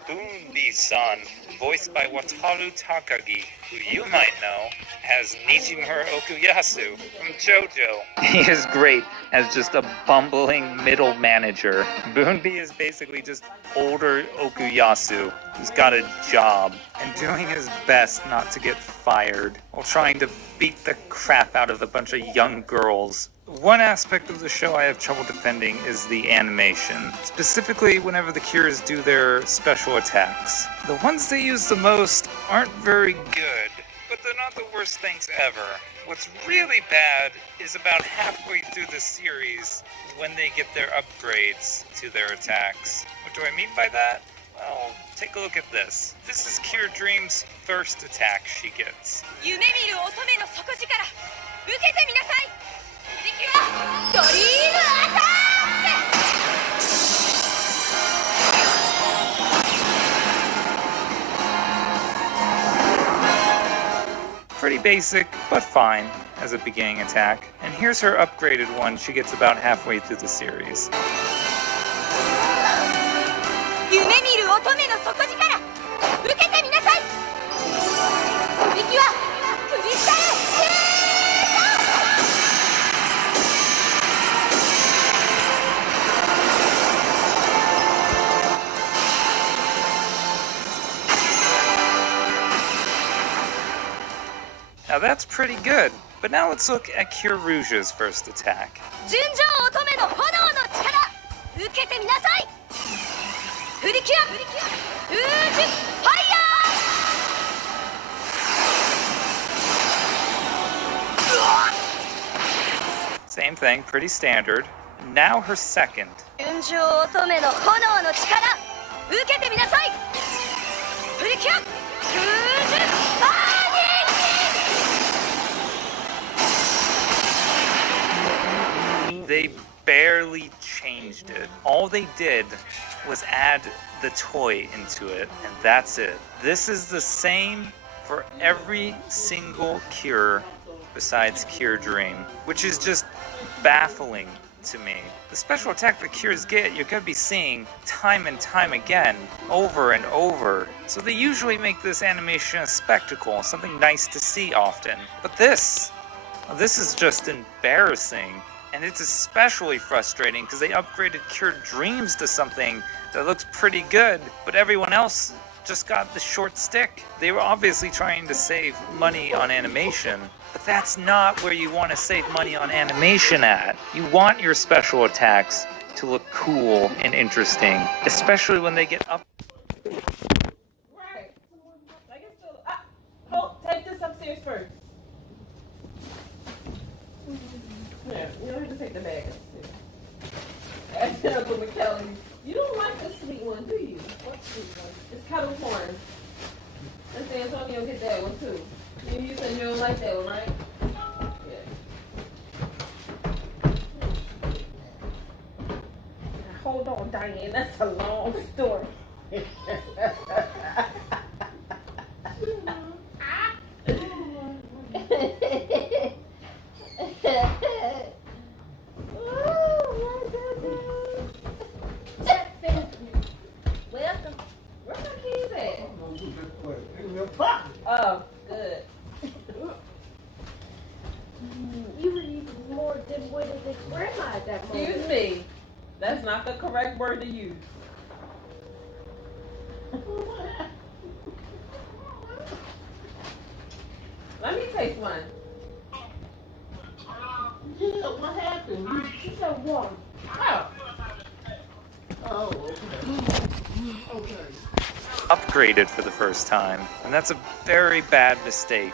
Boonbi-san, voiced by Wataru Takagi, who you might know as Nijimura Okuyasu from JoJo. He is great as just a bumbling middle manager. Boonbi is basically just older Okuyasu who's got a job and doing his best not to get fired while trying to beat the crap out of a bunch of young girls. One aspect of the show I have trouble defending is the animation, specifically whenever the Cures do their special attacks. The ones they use the most aren't very good, but they're not the worst things ever. What's really bad is about halfway through the series when they get their upgrades to their attacks. What do I mean by that? Well, take a look at this. This is Cure Dream's first attack she gets. 夢見る乙女の底力受けてみなさい敵はドリームアタック Pretty basic, but fine as a beginning attack. And here's her upgraded one she gets about halfway through the series. 夢見る乙女の底力受けてみなさい敵はクリスタルシュート Now that's pretty good, but now let's look at Cure Rouge's first attack. 純情乙女の炎の力受けてみなさいプリキュアルージュファイヤー Same thing, pretty standard. Now her second. 純情乙女の炎の力受けてみなさいプリキュアルージュファイ They barely changed it. All they did was add the toy into it, and that's it. This is the same for every single Cure besides Cure Dream, which is just baffling to me. The special attack the Cures get, you're going to be seeing time and time again, over and over. So they usually make this animation a spectacle, something nice to see often. But this is just embarrassing. And it's especially frustrating because they upgraded Cure Dreams to something that looks pretty good, but everyone else just got the short stick. They were obviously trying to save money on animation, but that's not where you want to save money on animation at. You want your special attacks to look cool and interesting, especially when they get up. Right. Like it's still. Hold, take this upstairs first. Yeah, you don't have to take the bag upstairs. Ask Uncle McKelly. You don't like the sweet one, do you? What sweet one? It's kettle corn. Let's say Antonio get that one too. You said you don't like that one, right? Yeah. Hold on, Diane. That's a long story. Welcome. Where's my keys at? Oh, good. You were even more dim-witted than Grandma at that moment. Excuse me. That's not the correct word to use. Let me taste one. Yeah, what happened? You said one. Oh. Oh, okay. Upgraded for the first time, and that's a very bad mistake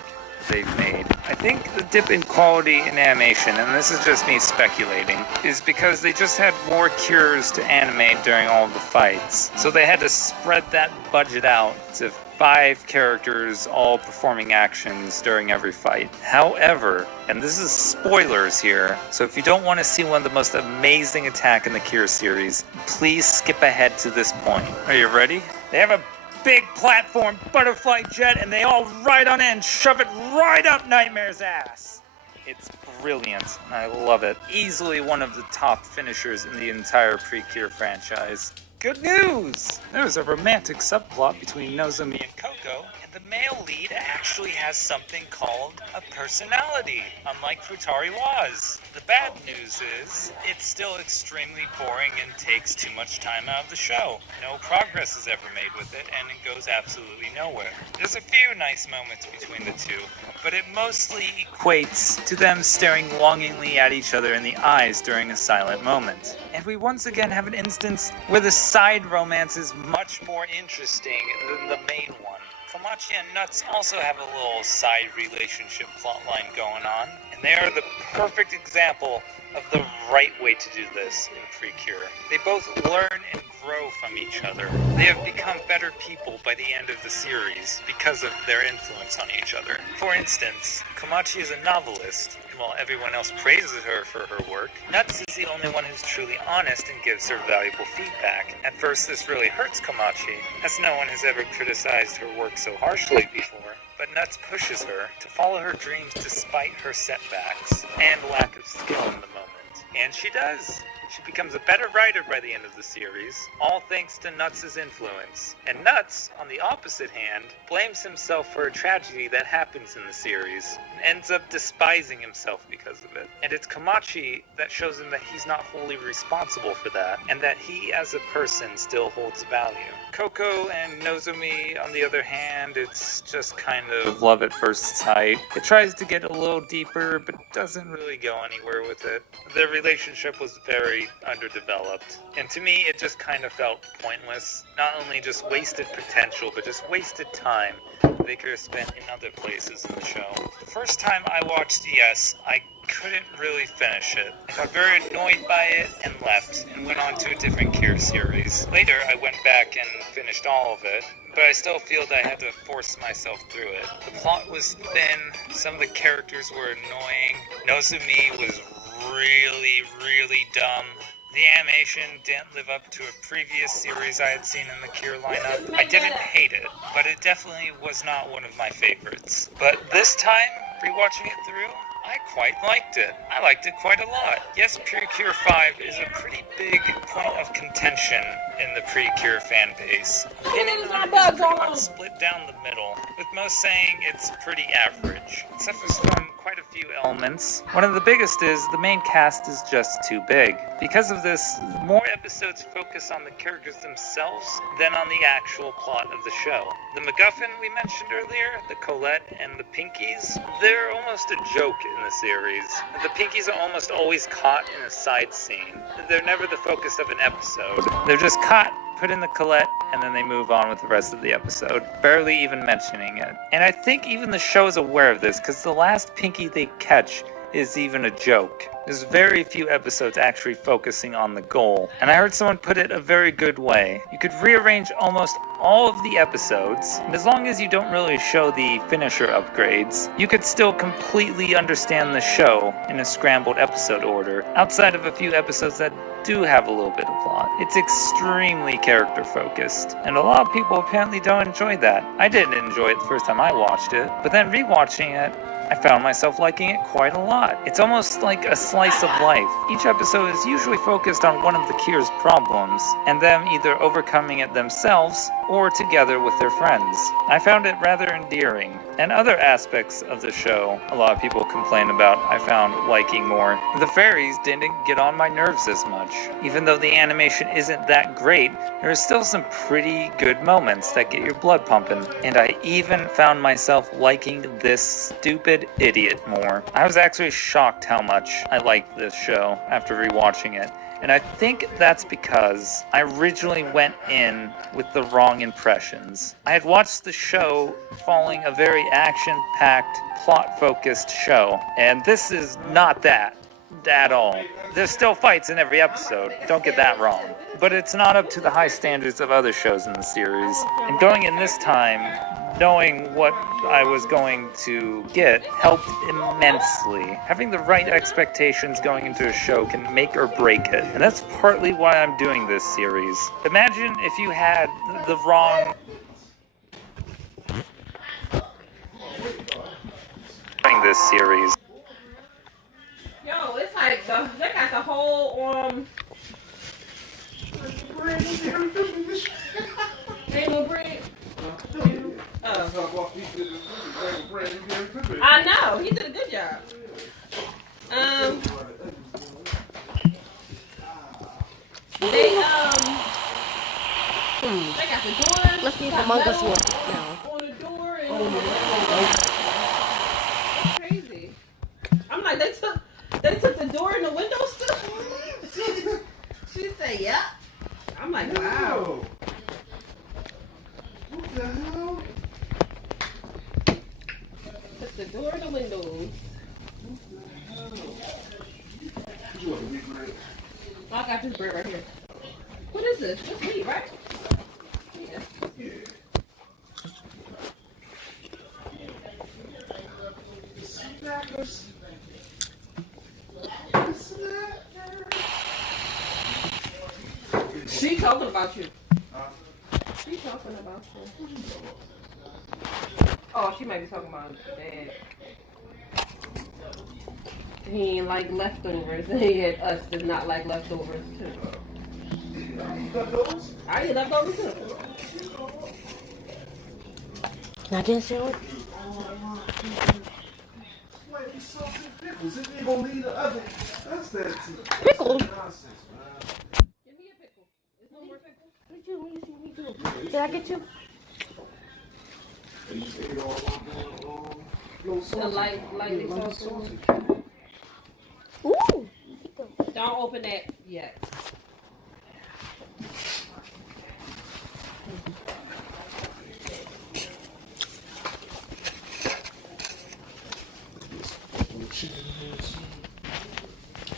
they've made. I think the dip in quality in animation, and this is just me speculating, is because they just had more Cures to animate during all of the fights. So they had to spread that budget out to 5 characters all performing actions during every fight. However, and this is spoilers here, so if you don't want to see one of the most amazing attack in the Cure series, please skip ahead to this point. Are you ready? They have a big platform butterfly jet, and they all ride on it and shove it right up Nightmare's ass. It's brilliant. I love it. Easily one of the top finishers in the entire Precure franchise. Good news! There's a romantic subplot between Nozomi and Coco, and the male lead actually has something called a personality, unlike Futari was. The bad news is, it's still extremely boring and takes too much time out of the show. No progress is ever made with it, and it goes absolutely nowhere. There's a few nice moments between the two, but it mostly equates to them staring longingly at each other in the eyes during a silent moment. And we once again have an instance where the side romance is much more interesting than the main one. Komachi and Nuts also have a little side relationship plotline going on, and they are the perfect example of the right way to do this in Precure. They both learn and grow from each other. They have become better people by the end of the series because of their influence on each other. For instance, Komachi is a novelist, and while everyone else praises her for her work, Nuts is the only one who's truly honest and gives her valuable feedback. At first, this really hurts Komachi, as no one has ever criticized her work so harshly before. But Nuts pushes her to follow her dreams despite her setbacks and lack of skill in the moment. And she does. She becomes a better writer by the end of the series, all thanks to Nuts' influence. And Nuts, on the opposite hand, blames himself for a tragedy that happens in the series, and ends up despising himself because of it. And it's Komachi that shows him that he's not wholly responsible for that, and that he as a person still holds value. Coco and Nozomi, on the other hand, it's just kind of love at first sight. It tries to get a little deeper, but doesn't really go anywhere with it. Their relationship was very underdeveloped, and to me it just kind of felt pointless. Not only just wasted potential, but just wasted time they could have spent in other places in the show. The first time I watched ES, I couldn't really finish it. I got very annoyed by it and left, and went on to a different Cure series. Later, I went back and finished all of it, but I still feel that I had to force myself through it. The plot was thin, some of the characters were annoying, Nozomi was really dumb. The animation didn't live up to a previous series I had seen in the Cure lineup. I didn't hate it, but it definitely was not one of my favorites. But this time, rewatching it through, I quite liked it. I liked it quite a lot. Yes, Precure 5 is a pretty big point of contention in the Precure fan base. Opinions on it is pretty much split down the middle, with most saying it's pretty average. It suffers from quite a few elements. One of the biggest is the main cast is just too big. Because of this, more episodes focus on the characters themselves than on the actual plot of the show. The MacGuffin we mentioned earlier, the Colette and the Pinkies, they're almost a joke in the series. The Pinkies are almost always caught in a side scene. They're never the focus of an episode. They're just caught, put in the Colette, and then they move on with the rest of the episode, barely even mentioning it. And I think even the show is aware of this, because the last Pinky they catch is even a joke. There's very few episodes actually focusing on the goal, and I heard someone put it a very good way. You could rearrange almost all of the episodes, and as long as you don't really show the finisher upgrades, you could still completely understand the show in a scrambled episode order, outside of a few episodes that do have a little bit of plot. It's extremely character focused, and a lot of people apparently don't enjoy that. I didn't enjoy it the first time I watched it, but then rewatching it, I found myself liking it quite a lot. It's almost like a slice of life. Each episode is usually focused on one of the Cure's problems, and them either overcoming it themselves or together with their friends. I found it rather endearing. And other aspects of the show, a lot of people complain about, I found liking more. The fairies didn't get on my nerves as much. Even though the animation isn't that great, there are still some pretty good moments that get your blood pumping. And I even found myself liking this stupid idiot more. I was actually shocked how much I liked this show after rewatching it. And I think that's because I originally went in with the wrong impressions. I had watched the show following a very action-packed, plot-focused show, and this is not that at all. There's still fights in every episode, don't get that wrong. But it's not up to the high standards of other shows in the series. And going in this time, knowing what I was going to get helped immensely. Having the right expectations going into a show can make or break it. And that's partly why I'm doing this series. Imagine if you had the wrong this series. Yo, it's like they got the whole ain't no bread. I know, he did a good job. They got the door. Let's see if Among Us works now. On the door and that's crazy. I'm like, they took the door and the window stuff. She said, "Yeah." I'm like, wow. What the hell? Took the door and the windows. You want the wheat bread? Oh, I got this bread right here. What is this? This meat, right? Yeah. Snackers. She talking about you. She talking about you. Oh, she might be talking about Dad. He ain't like leftovers, and yet us does not like leftovers too. I eat leftovers too. Can I get a sandwich? Wait, salt and pickles. If you gonna leave the oven, that's that Pickles? nonsense, man. Give me a pickle. There's no more pickles. Me too. Did I get you? And you take it all low The sauce. lightly Light salted. Ooh. Don't open that yet.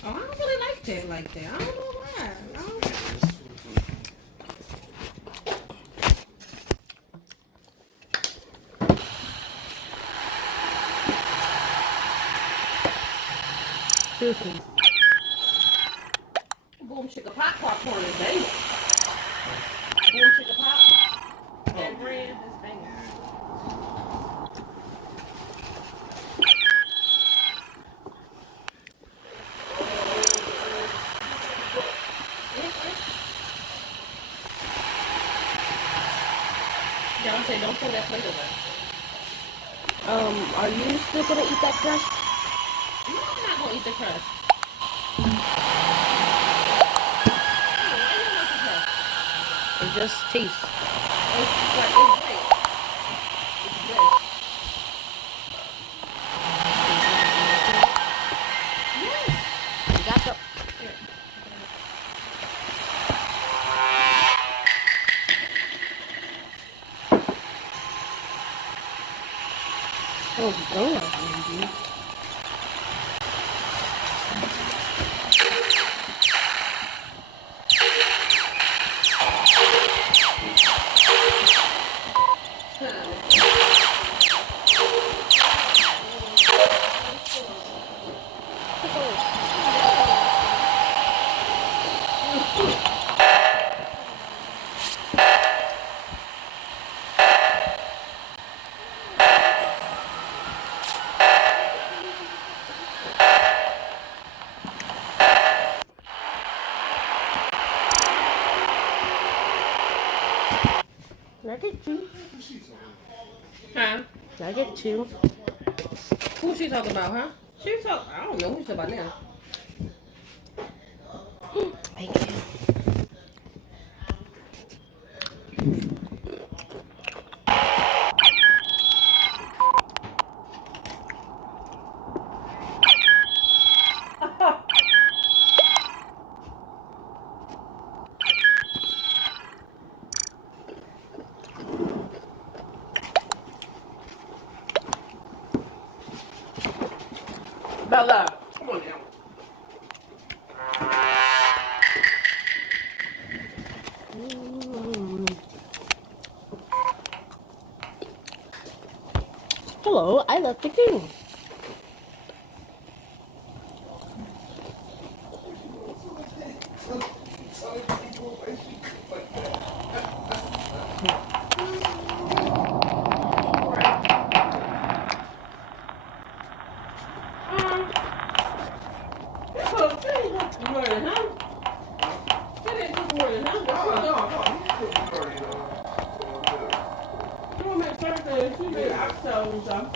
Oh, I don't really like that like that. I don't know why. I don't... Boom chicka pop popcorn is banging. Boom chicka pop. That bread is banging. Y'all say don't pull that plate away. Are you still gonna eat that crust? No, I'm not gonna eat the crust. It just tastes. It's like it's great. It's good. Yes. You got the. Oh, donuts, maybe. Can I get two? Huh? Can I get two? Who she talking about, huh? She talk. I don't know who she talking about now. Thank you. Bella, come on down. Hello, I left the king. You more than him? She didn't cook more than him, but she cooked. She don't make certain things. She made oxtails and stuff.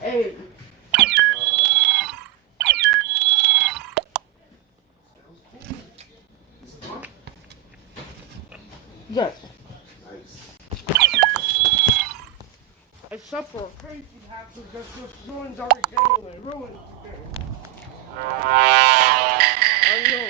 Hey. Yes. Nice. Except for a crazy hacker that just ruins every game and ruins the game. I know.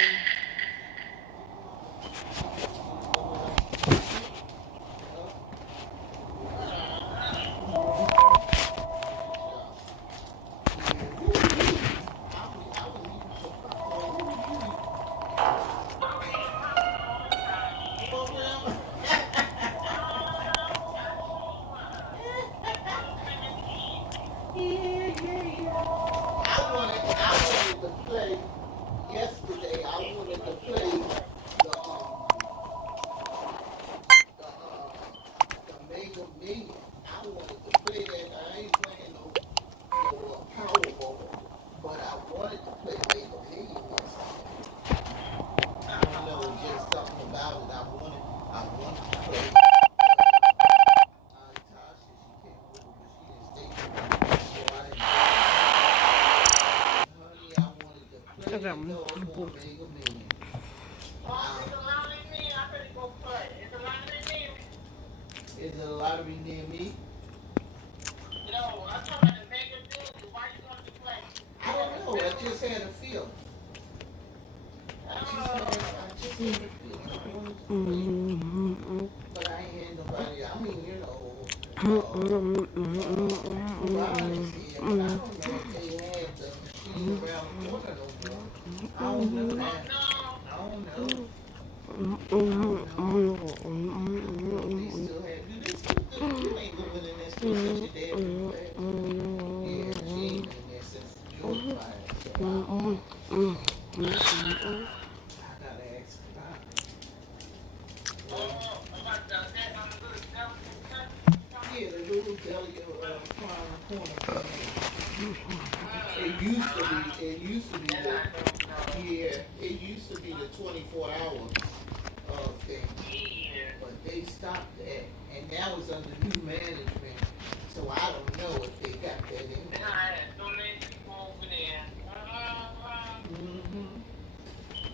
Is there a lottery near me? No, I'm talking about the Mega Millions. Why you want to play? I don't know. I just had a feeling. I just had a feeling. I wanted to play. But I ain't had nobody. I mean, you know. I don't know if they have the machine around the corner no more. I don't know that. I don't know. They still have. You ain't living in that store since your dad was there. Yeah, she ain't been there since George died. So I gotta ask about it. Yeah, the little deli around the corner. It used to be the 24-hour thing. But they stopped that, and now it's under new management. So I don't know if they got that in there.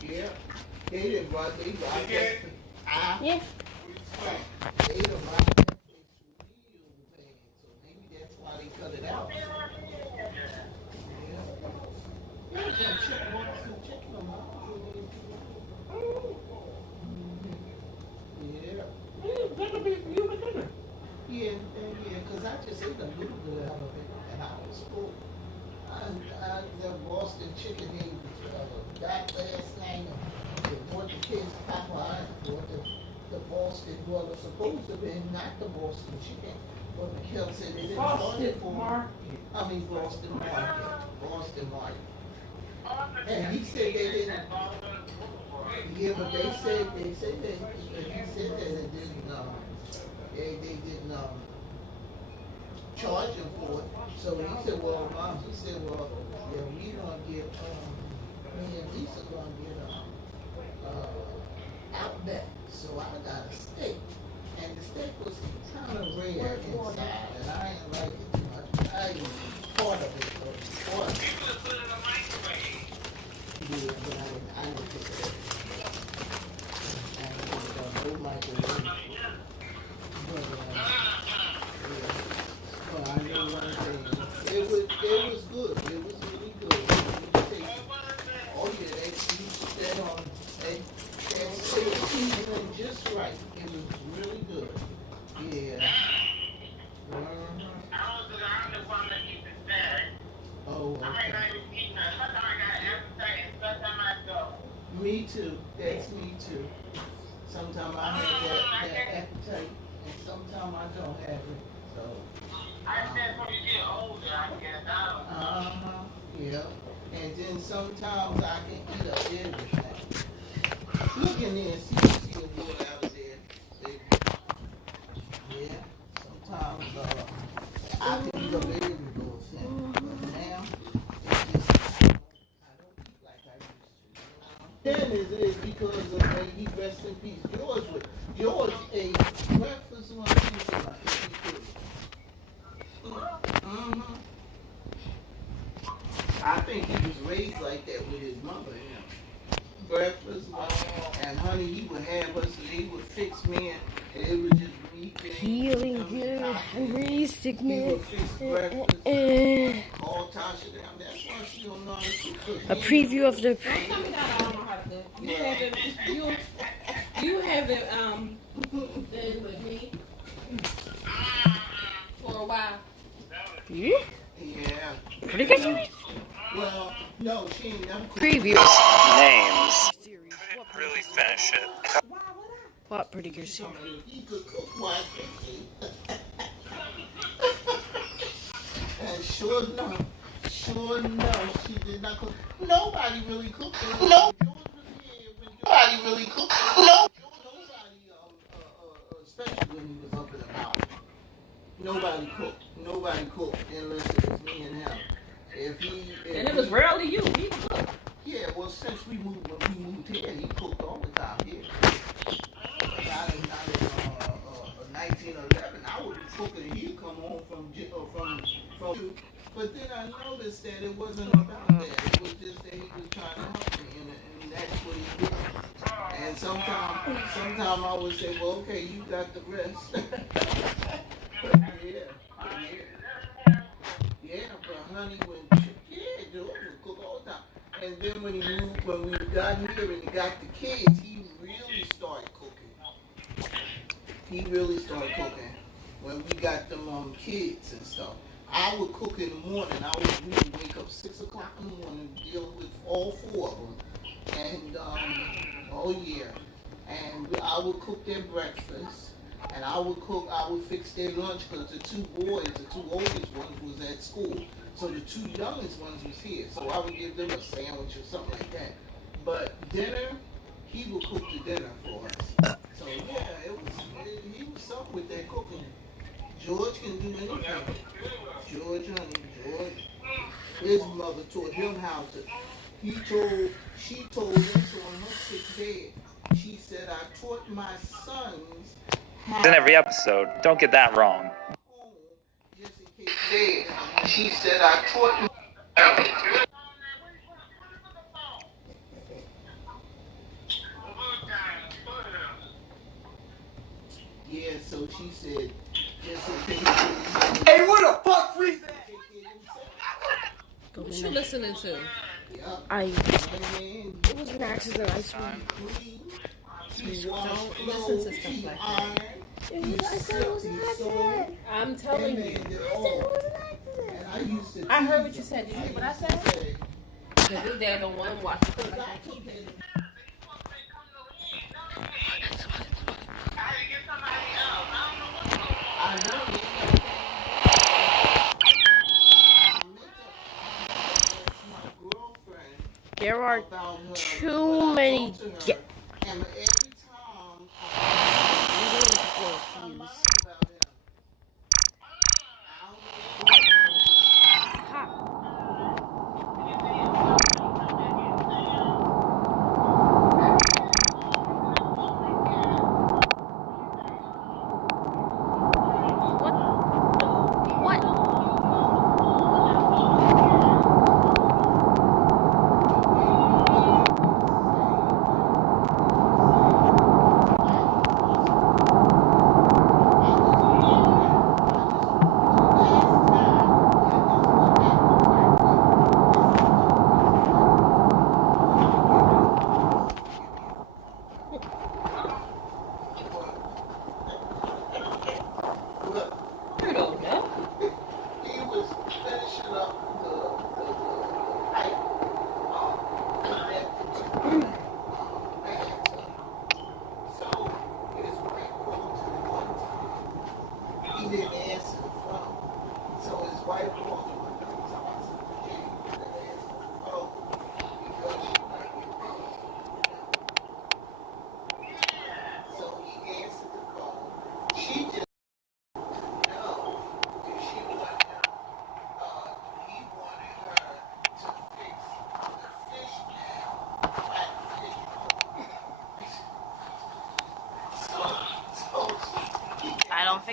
Yeah. They didn't run, they run that. Yes. They didn't run that place real bad. So maybe that's why they cut it out. Yeah. Yeah, check them out. Yeah, because I just ate a little bit out of it, and I was full. The Boston chicken ate back last night. They bought the kids Popeye, bought the Boston, well, it's supposed to be not the Boston chicken, but Mikhail said they didn't start it for Boston Market. And he said they didn't. Yeah, but they said that he said that it didn't. They didn't charge him for it. So he said, well, Mom, he said, well, yeah, we gonna get, me and Lisa gonna get Outback. So I got a steak, and the steak was kind of rare inside, and I didn't like it too much. I ate part of it, but part of it. You could put it in the microwave. Yeah, but I didn't pick it up. I didn't pick it up, no microwave. But, I know one thing. It was good. It was really good. Oh yeah, they used that seasoning just right. It was really good. Yeah. Me too. That's me too. Sometimes I have that appetite, and sometimes I don't have it. So. I said when you get older, I get down. Yeah. And then sometimes I can eat up everything. Look in there and see a wood out there. Baby. Yeah. Sometimes I can eat up every little thing. But now, it's just, I don't eat like I used to. Then it's because of may he rest in peace. George ate breakfast on Tuesday night. I think he was raised like that with his mother. Breakfast, and honey, he would have us, and he would fix me, and it was just me. Feeling good, hungry, sick He man. would fix breakfast, call Tasha down. That's why she don't know how to cook. A preview of the. Don't tell me that I don't know how to cook. You haven't been with me for a while. Yeah? Yeah. Pretty good series? Well, no, she ain't never cooked. Preview. Names. Couldn't really finish it. What pretty good series? He could cook one. And sure enough, she did not cook. Nobody really cooked. No. Nobody really cooked. No. Nobody, especially when he was up and about. Nobody cooked unless it was me and him. And it was rarely you. He cooked. Yeah, well, since when we moved here, he cooked all the time here. Not in 1911, I would be cooking and he'd come home from but then I noticed that it wasn't about that. It was just that he was trying to help me, and that's what he did. And sometimes I would say, well, okay, you got the rest. Yeah, but honey, George would cook all the time. And then when we got here and he got the kids, he really started cooking. When we got them kids and stuff. I would cook in the morning. We would wake up 6 o'clock in the morning, deal with all 4 of them. And, and I would cook their breakfast. And I would fix their lunch because the 2 boys, the 2 oldest ones was at school. So the 2 youngest ones was here. So I would give them a sandwich or something like that. But dinner, he would cook the dinner for us. So yeah, he was something with that cooking. George can do anything. George, his mother taught him how to. She told him so on her sick bed. She said, I taught my sons how In every episode. Don't get that wrong. just in case dead. She said, I taught Yeah, so she said, just in case. Hey, what the fuck, Reese? What you listening to? It was an accident. I swear. Don't listen to stuff like that. I said it was an accident. I'm telling you. And I used to. I heard what you said. Did you hear what I said? Because his dad don't want to watch stuff like that. I know. There are too many. And every time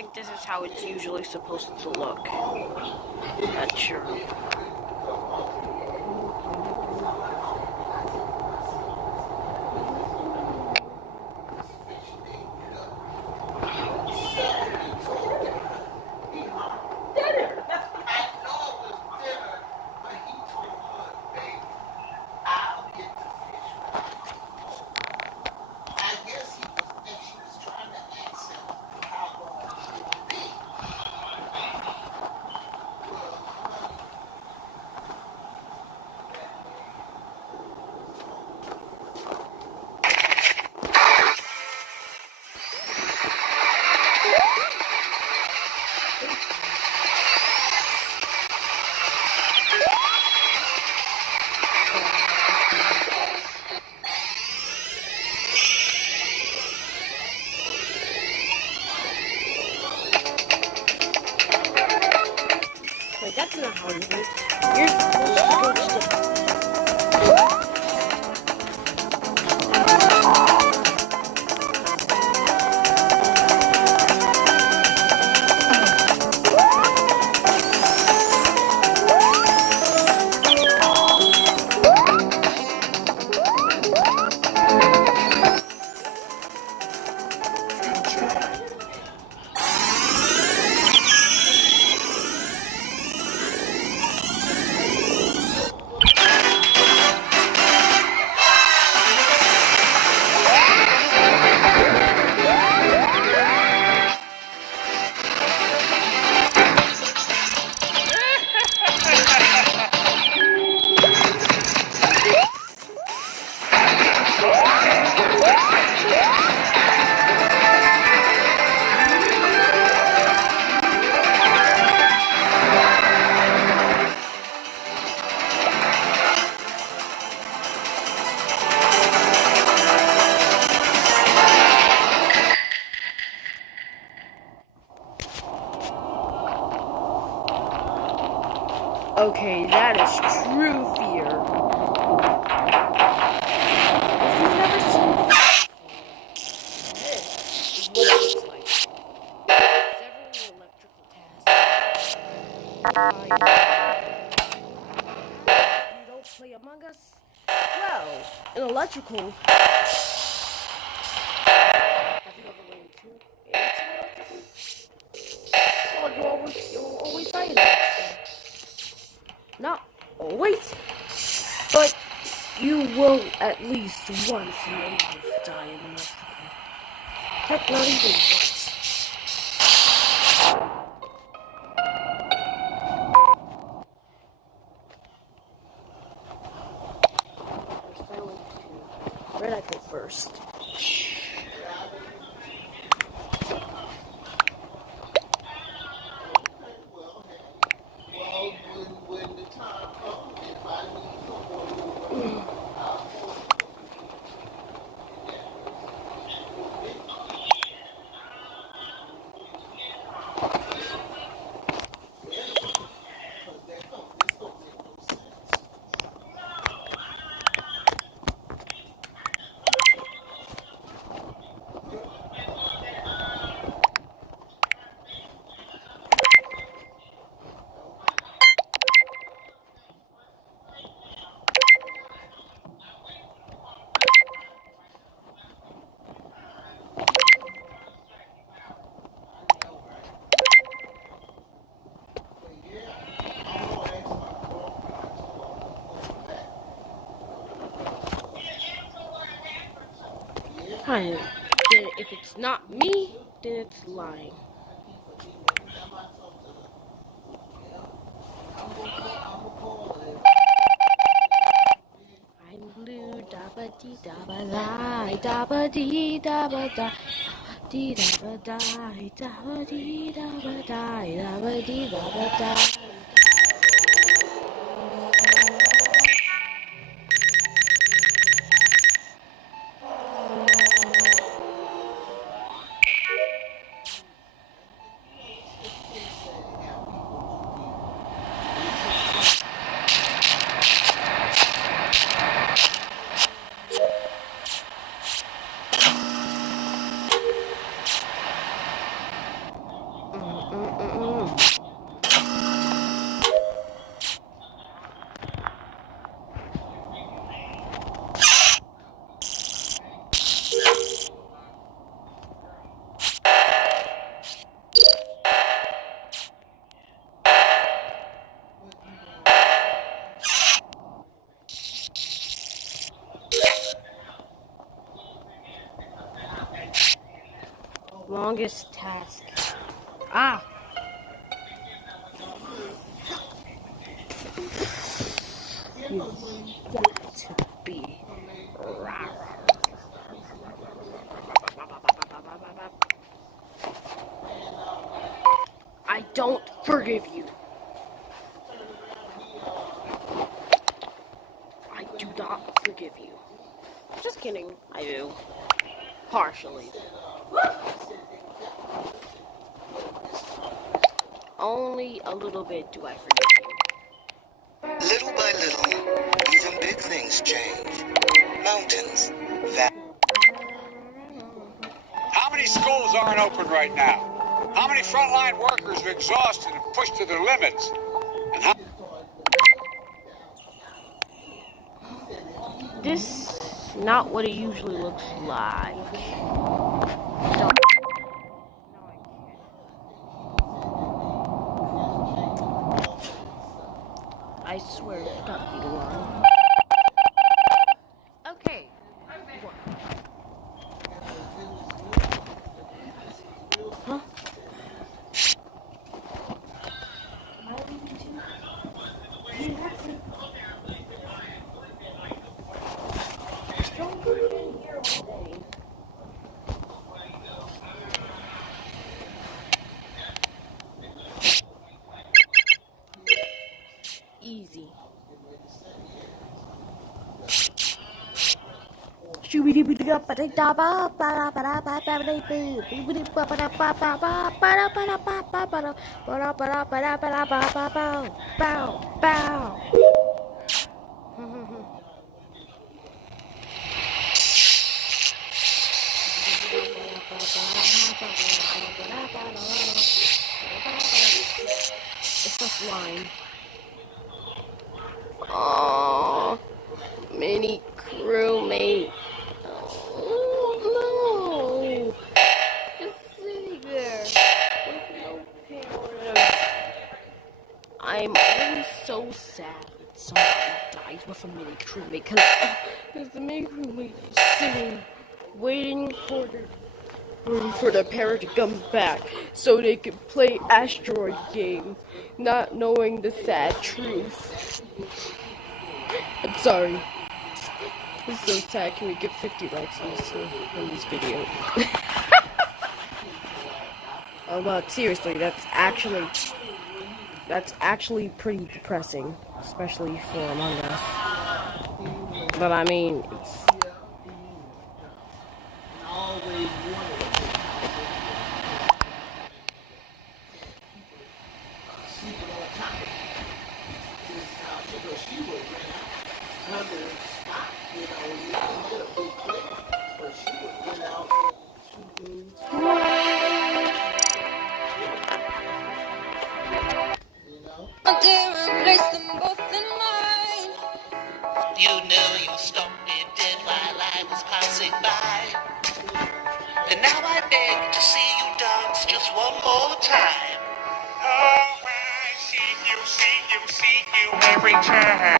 think this is how it's usually supposed to look. Not sure. Wait, that's not how it works. You're supposed to Okay, that is true fear. If you've never seen this before, this is what it looks like. Several electrical tasks. If you don't play Among Us, well, in electrical, have you ever ran into electrical? Well, you'll always die in electrical. Not always, but you will at least once in your life die in electrical. Heck, not even once. Where did I go first? Fine. Then if it's not me, then it's lying. I'm blue, da ba dee da ba lie, da ba dee da ba da, dee da ba die, da ba dee da ba die, da ba dee da ba die. Longest task. Ah! You got to be. I don't forgive you. I do not forgive you. Just kidding. I do. Partially. Only a little bit do I forgive you. Little by little, even big things change. Mountains, How many schools aren't open right now? How many frontline workers are exhausted and pushed to their limits? And how This is not what it usually looks like. Don't. I swear it's got to be one. Okay. Huh? Am I leaving too? You have to. Don't put it in here all day. Easy. It's a slime. Oh, mini crewmate. Oh no! Just sitting there with no parents. I'm always so sad when someone dies with a mini crewmate because the mini crewmate is sitting, waiting for the parent to come back so they can play asteroid game, not knowing the sad truth. I'm sorry. This is so sad. Can we get 50 likes on this video? Oh, but seriously, that's actually pretty depressing, especially for Among Us. But I mean, it's you know you stopped me dead while I was passing by. And now I beg to see you dance just one more time. Oh, I see you every time.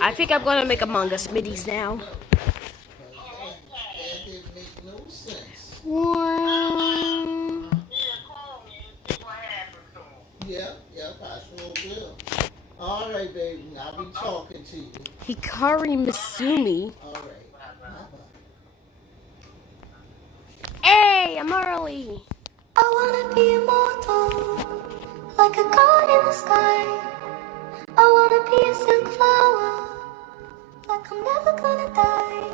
I think I'm gonna make Among Us middies now. That didn't make no sense. Yep, I sure will. All right, baby, I'll be talking to you. Hikari Misumi. All right. Bye-bye. Hey, I'm early. I wanna be immortal, like a god in the sky. I wanna be a silk flower, like I'm never gonna die.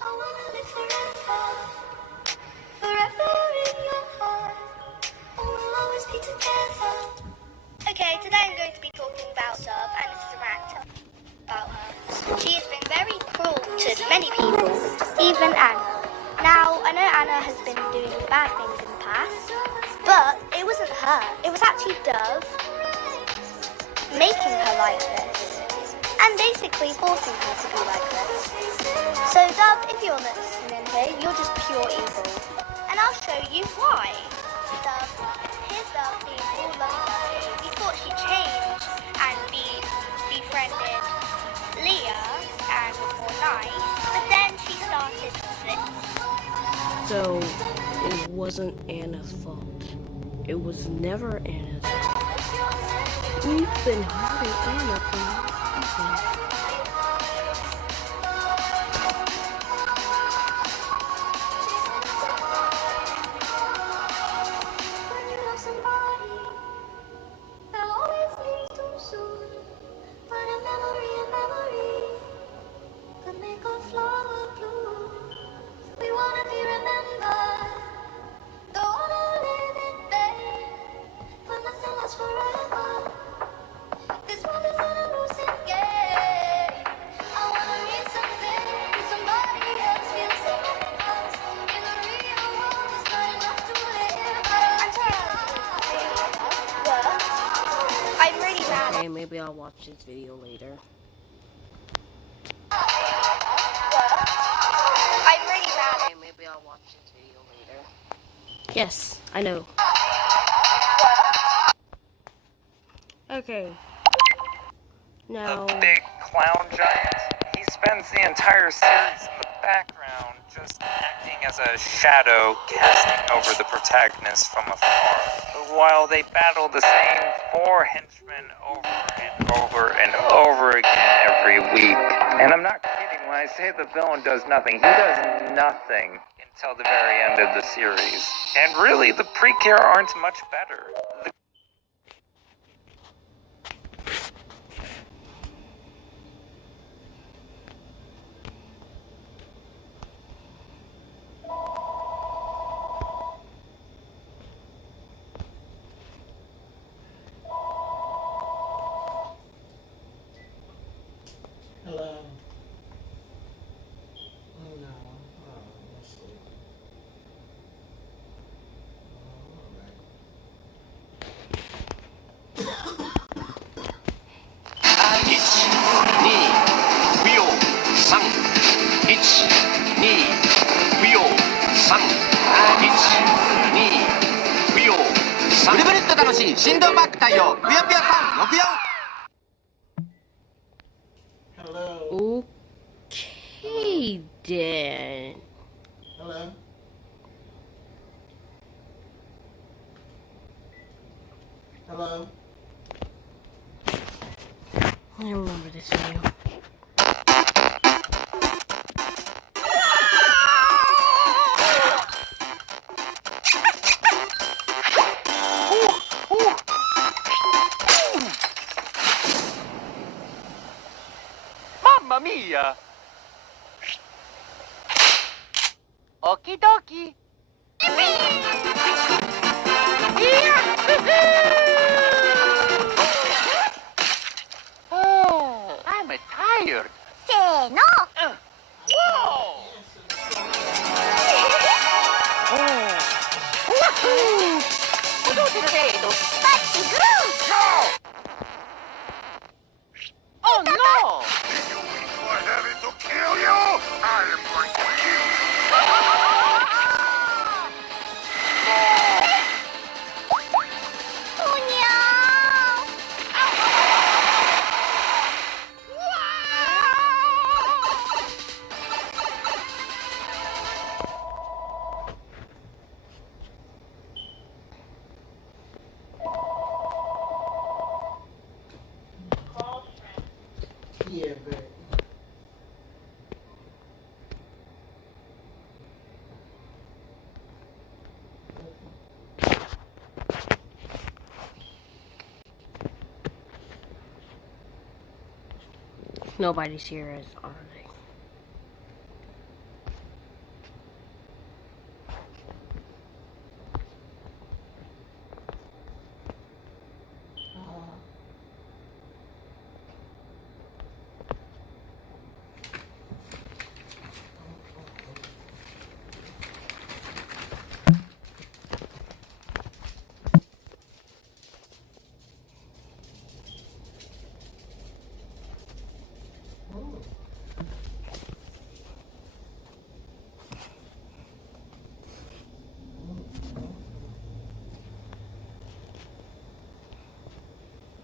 I wanna live forever, forever in your heart, and we'll always be together. Okay, today I'm going to be talking about Sub, and this is a rant about her. She has been very cruel to many people, even Anna. Now, I know Anna has been doing bad things in the past, but it wasn't her. It was actually Dove making her like this, and basically forcing her to be like this. So Dove, if you're listening here, you're just pure evil. And I'll show you why. Dove, here's Dove being all lovely. You thought she'd change and be befriended So, it wasn't Anna's fault. It was never Anna's fault. We've been hurting Anna for no reason. When you love somebody, they'll always leave too soon. But a memory could make a flower bloom. We wanna be remembered, don't wanna live in vain. But nothing lasts forever. This world is an losing game. I wanna mean something to somebody else, feel significance. In the real world, it's not enough to live. I'm really mad. Okay, maybe I'll watch this video later. I'm really mad. Okay, maybe I'll watch this video later. Yes, I know. Okay. Now, The big clown giant, he spends the entire series in the background, just acting as a shadow casting over the protagonist from afar, while they battle the same 4 henchmen over and over and over again every week. And I'm not kidding when I say the villain does nothing. He does nothing until the very end of the series. And really, the Precure aren't much better. Hello. Oh no. Oh, let's see. Hello. okay then. Hello. Hello. I remember this video. Mamma mia! Okie dokie. Oh, I'm tired. せーの Whoa! Wahoo! Potato. バッチグー Oh no! What having to kill you? I am going to eat. Yeah, but Nobody's here, are they?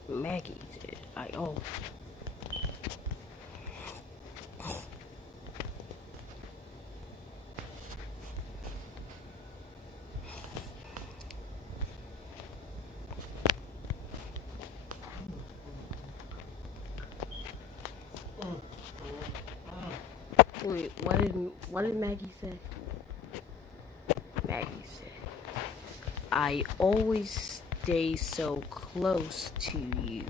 Maggie did. Oh. Wait, what did Maggie say? Maggie said, I always stay so close to you,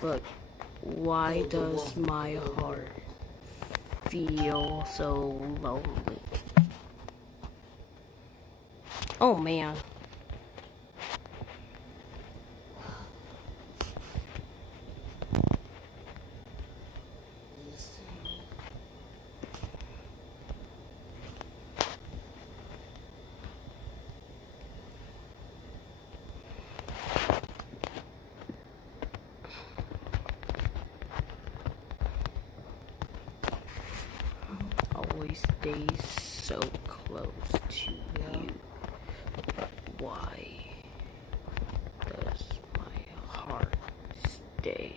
but why does my heart feel so lonely? Oh man. Always stay so close to you, but why does my heart stay?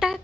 Bang.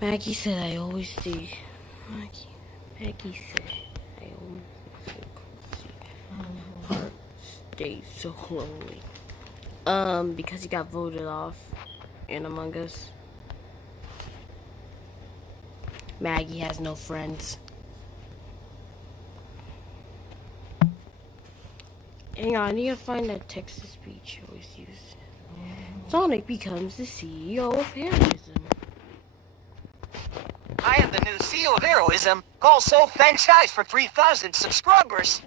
Maggie said I always stay. Maggie said I always stay so lonely. Because he got voted off in Among Us. Maggie has no friends. Hang on, I need to find that Texas speech I always use. Sonic becomes the CEO of heroism. I am the new CEO of Heroism. Also, thanks guys for 3,000 subscribers.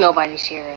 Nobody's here.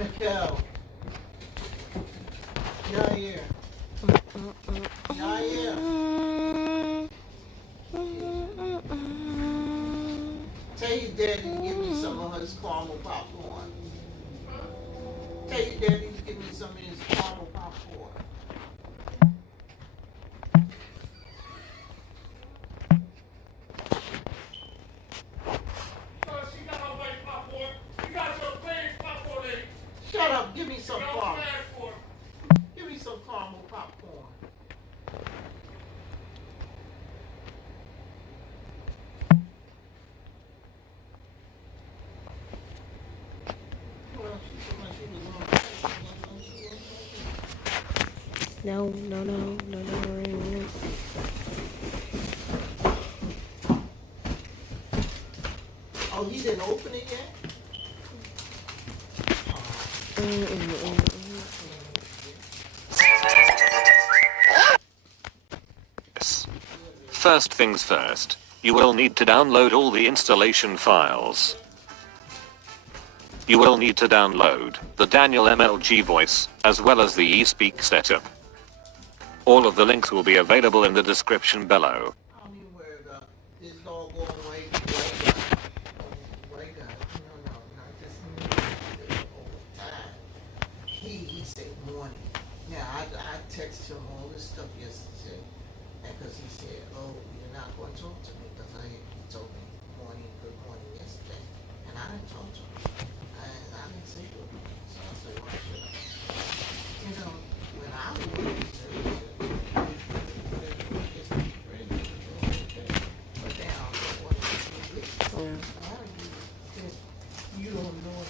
Mikkel. Jair. Jair. Tell your daddy to give me some of his caramel popcorn. Tell your daddy to give me some of his caramel popcorn. Shut up, give me some caramel. Give me some caramel popcorn. Well, she was on No, no, no, no, no, no, no. Oh, he didn't open it yet? Yes. First things first, you will need to download all the installation files. You will need to download the Daniel MLG voice, as well as the eSpeak setup. All of the links will be available in the description below. I don't even worry about this doggone white guy. No, not this new over time. He said morning. Now I texted him all this stuff yesterday, and because he said, "Oh, you're not going to talk to me," because he told me good morning yesterday, and I didn't talk to him. I didn't say good morning, so I said, "Why should I?" You know, when I was you don't know what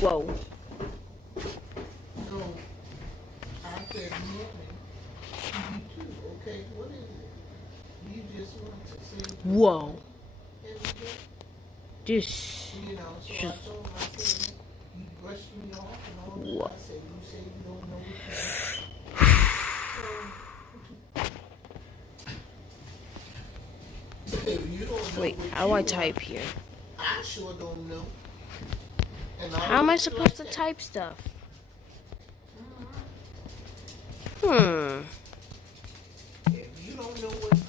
Whoa. So, I said, morning, you too, okay, what is it? You just want to say Whoa. every day? This. You know, so I Just. told him, I said, you brushed me off and all that. What? I said, you say you don't know what you do. If you don't know Wait, what how do you I want, type here? I sure don't know. And How am I like supposed to that. type stuff? If you don't know what you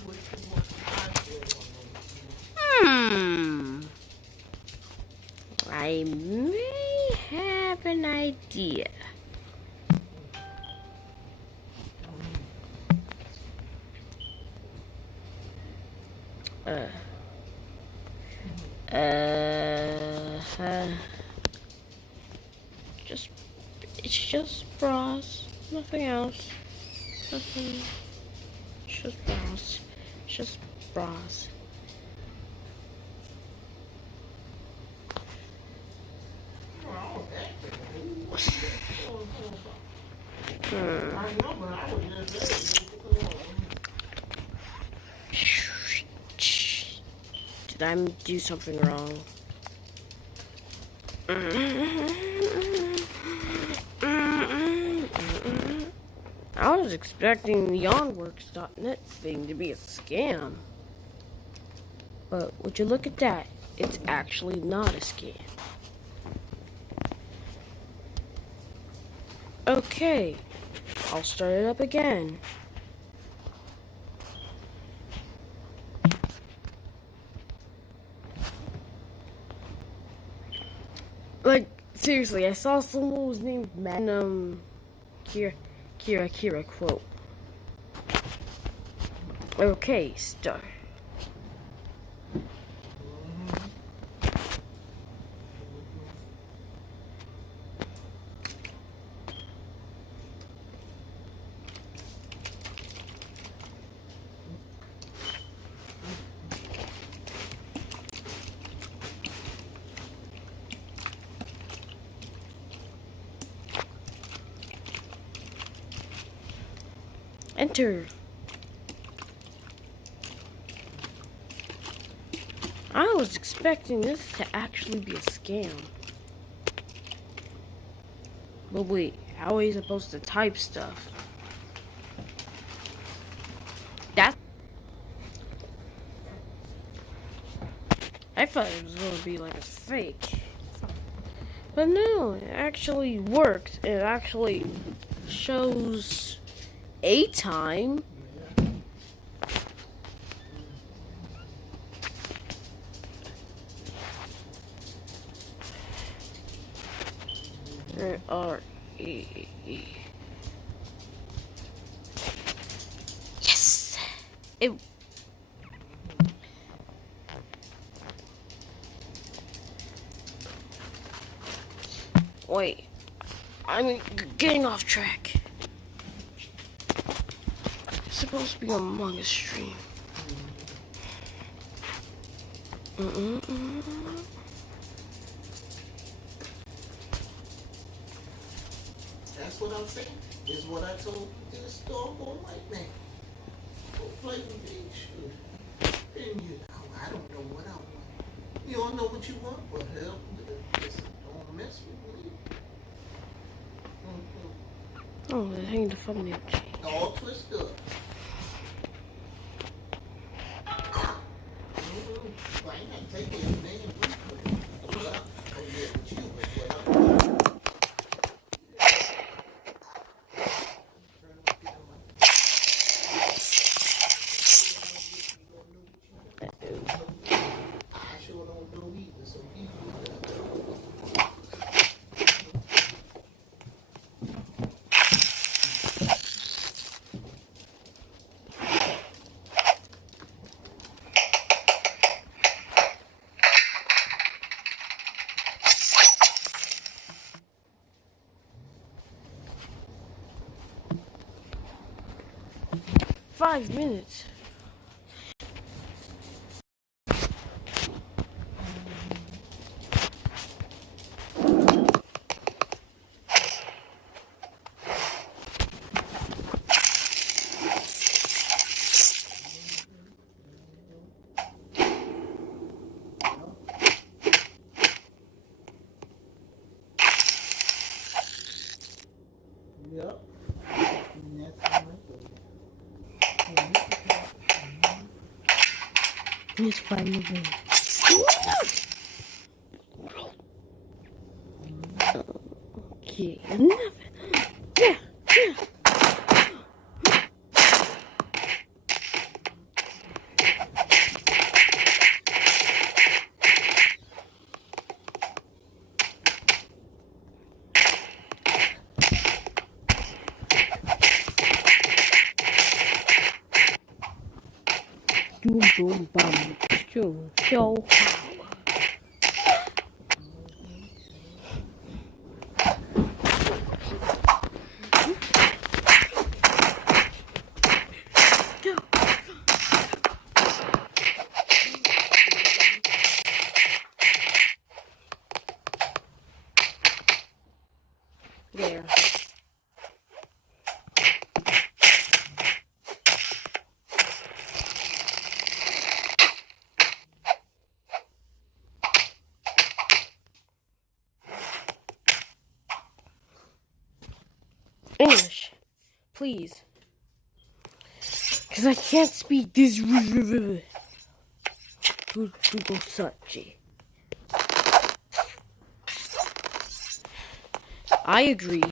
want, I sure don't know what you want. I may have an idea. It's just bras, nothing else. Nothing. It's just bras. It's just bras. I know, but I was just Did I do something wrong? I was expecting the onworks.net thing to be a scam. But would you look at that? It's actually not a scam. Okay, I'll start it up again. Like, seriously, I saw someone was named Magnum Kira quote. Okay, start. Enter. I was expecting this to actually be a scam. But wait, how are you supposed to type stuff? I thought it was going to be like a fake. But no, it actually works. It actually shows a time. R-E-E. Yes! It... Wait. I'm getting off track. It's supposed to be a Among Us stream. That's what I'm saying. This is what I told this doggone white man. Go play with me, sure. And you know, I don't know what I want. You don't know what you want, but hell, just don't mess with me. Oh, they're hanging the thumbnail. All twisted up. I ain't gonna take it, man. I sure don't know either, so people. 5 minutes. Yep. Let's find the way. Okay, enough. Yeah. Boom, boom, bum. Show. There. English, please. Because I can't speak this. Google search. I agree.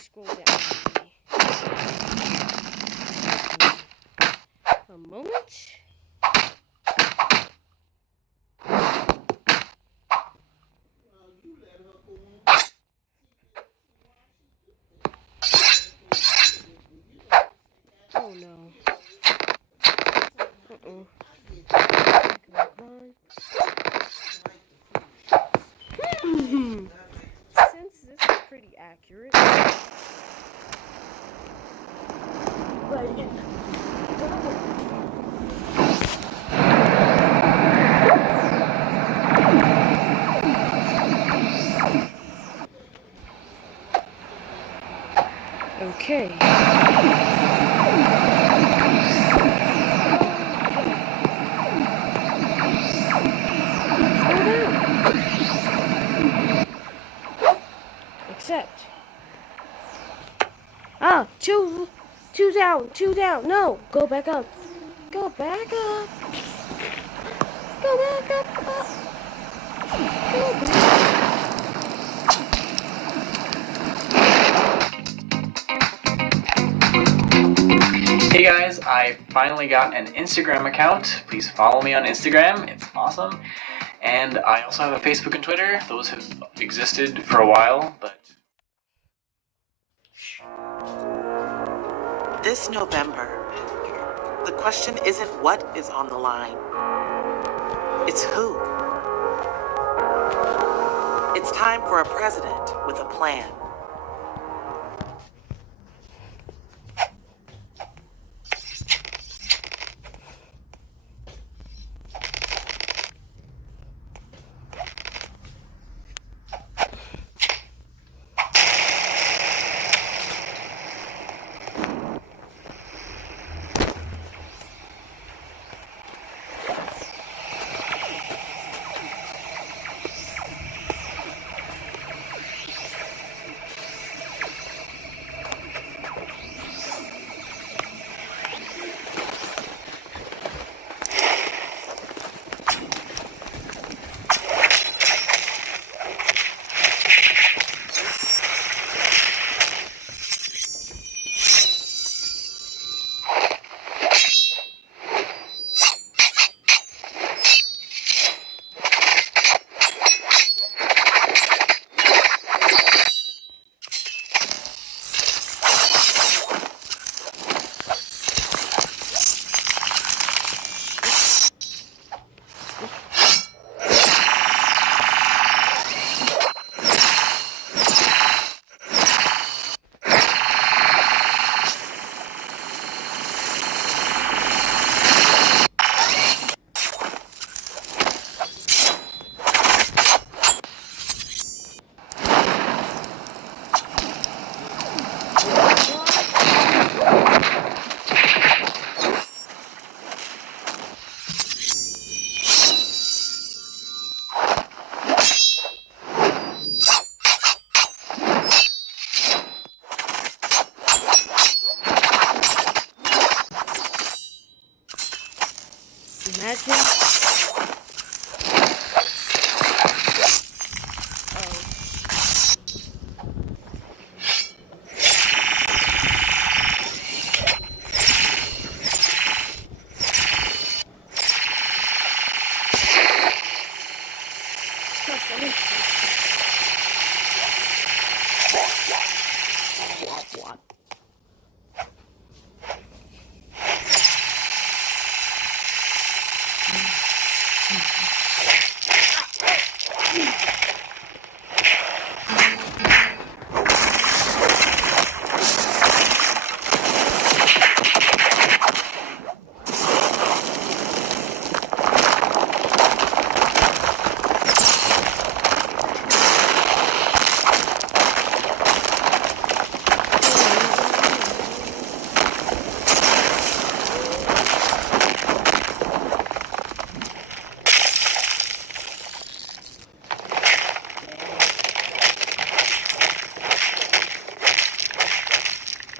Scroll down. A moment. Oh no. Since this is pretty accurate. Okay. Accept. Ah, two down. No, go back up. Go back up. Go back up. Go back. Hey guys, I finally got an Instagram account. Please follow me on Instagram, it's awesome. And I also have a Facebook and Twitter. Those have existed for a while, but This November, the question isn't what is on the line, it's who. It's time for a president with a plan. Imagine.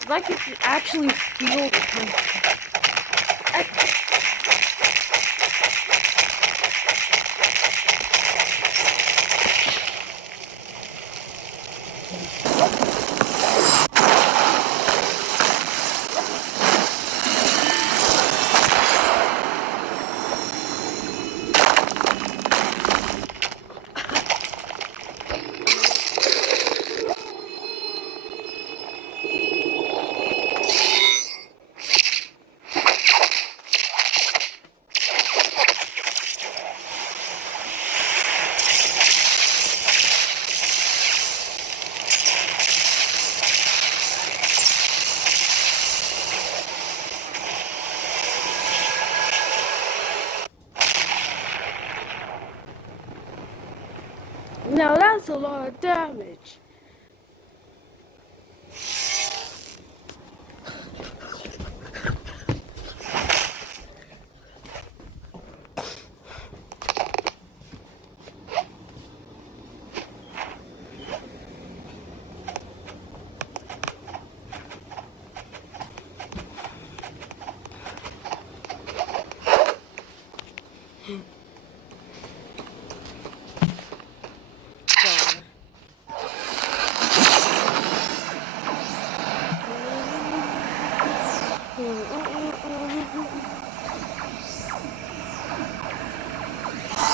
Like you can actually feel the punch. Now that's a lot of damage.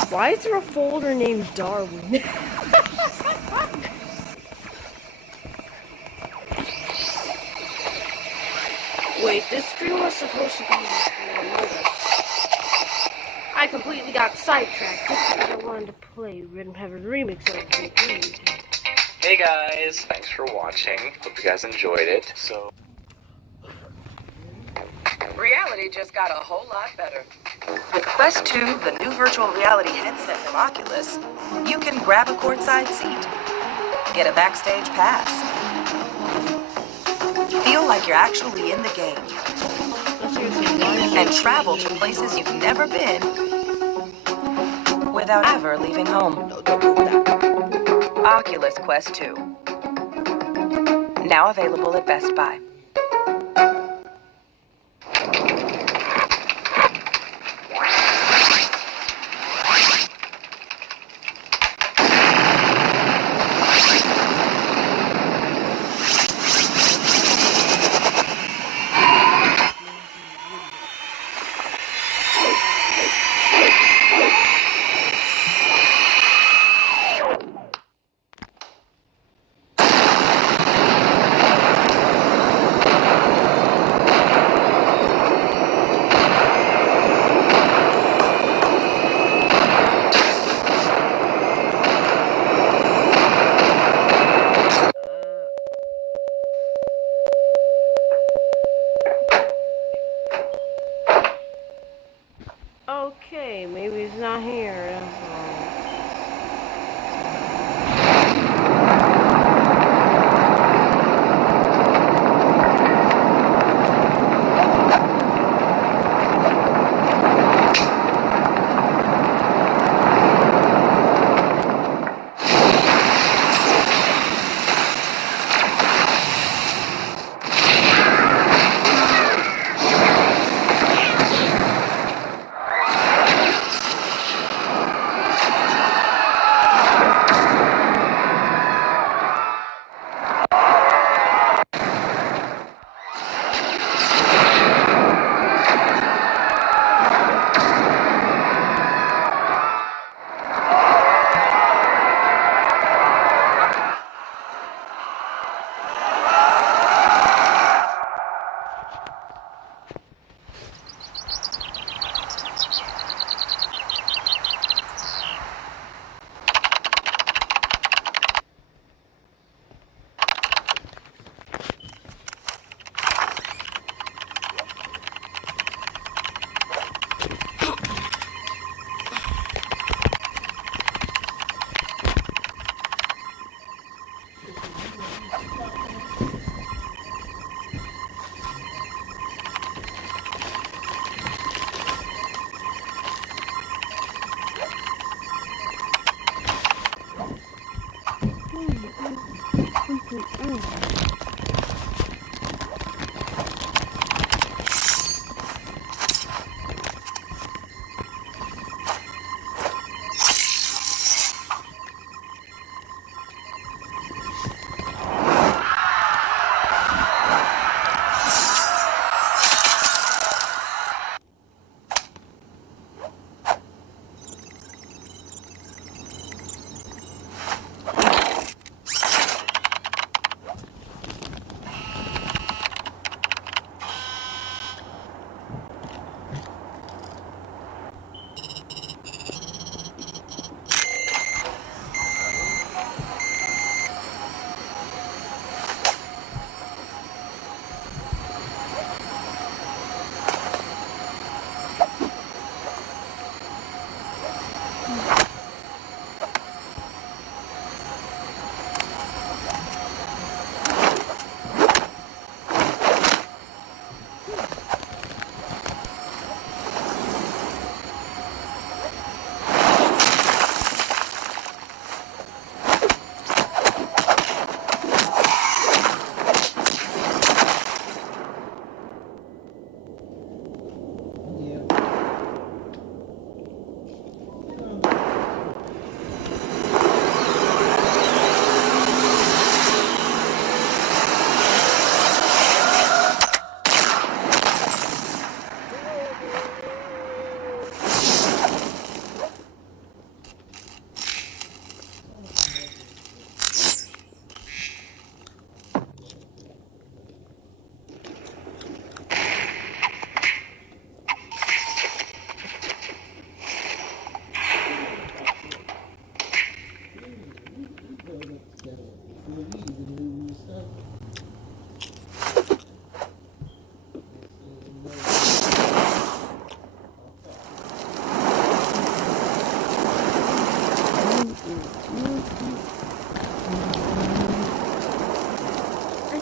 Why is there a folder named Darwin? this stream was supposed to be Among Us. I completely got sidetracked just because I wanted to play Rhythm Heaven Remix of it. Hey guys, thanks for watching. Hope you guys enjoyed it. So, Reality just got a whole lot better. With Quest 2, the new virtual reality headset from Oculus, you can grab a courtside seat, get a backstage pass, feel like you're actually in the game, and travel to places you've never been without ever leaving home. Oculus Quest 2. Now available at Best Buy. Okay, maybe it's not here.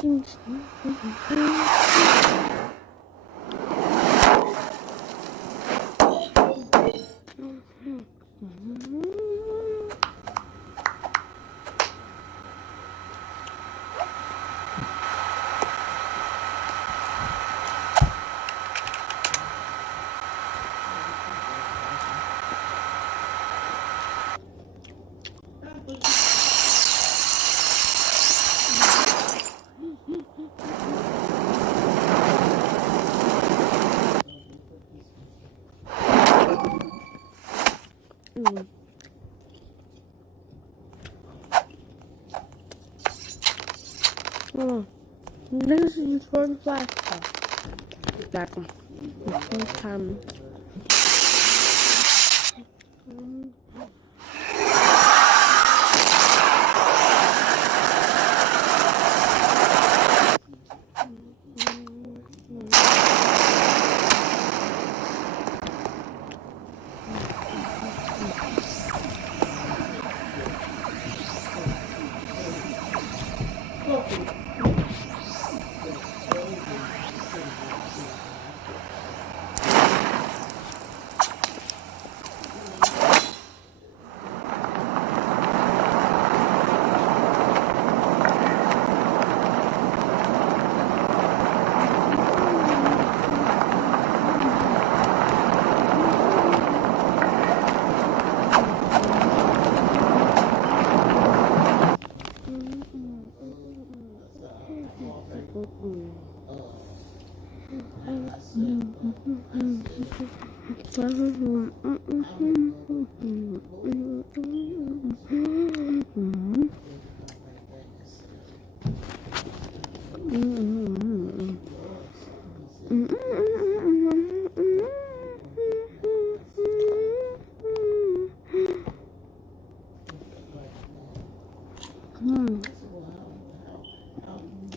This is one flash. Back time.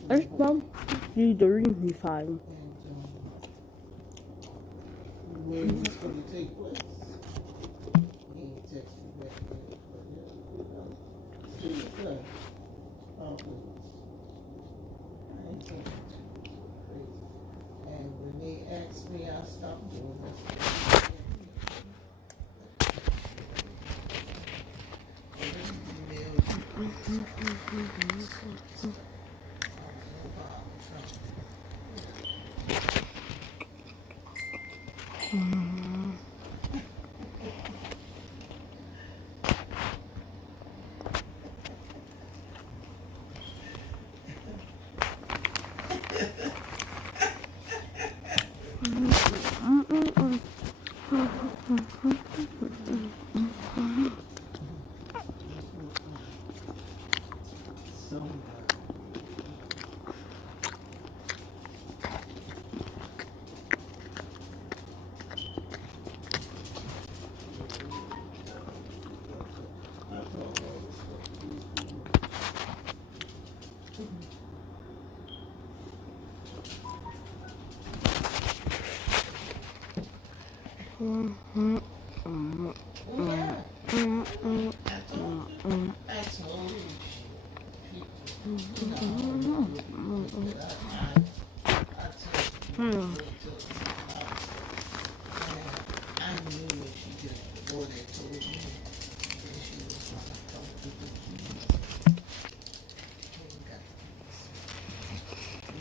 It's about 3:35. When it's going to take place. He ain't text me back yet, but yeah. I ain't talking to you. Crazy. And when they asked me, I stopped doing that.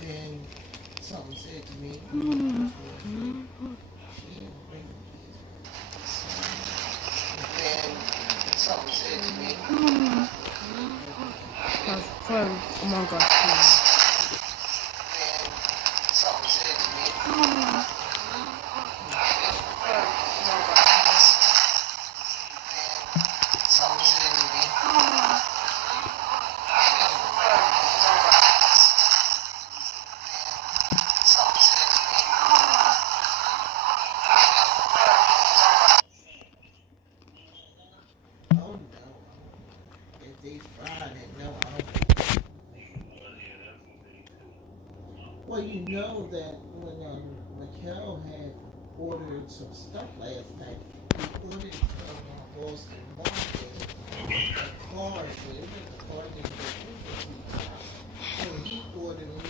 Then something said to me, Oh my gosh. well, you know that when Mikhail had ordered some stuff last night, he ordered from Boston Market a card, so he ordered me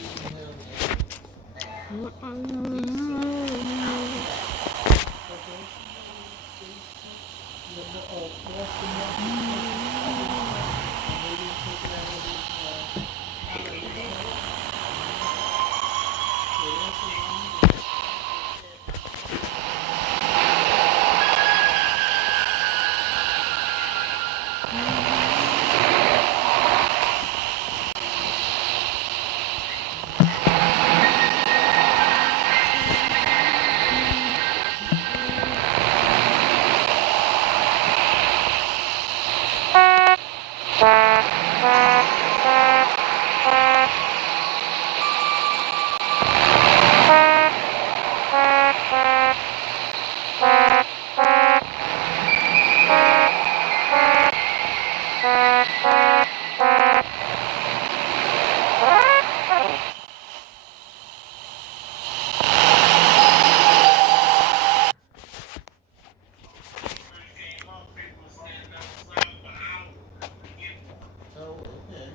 Oh, okay.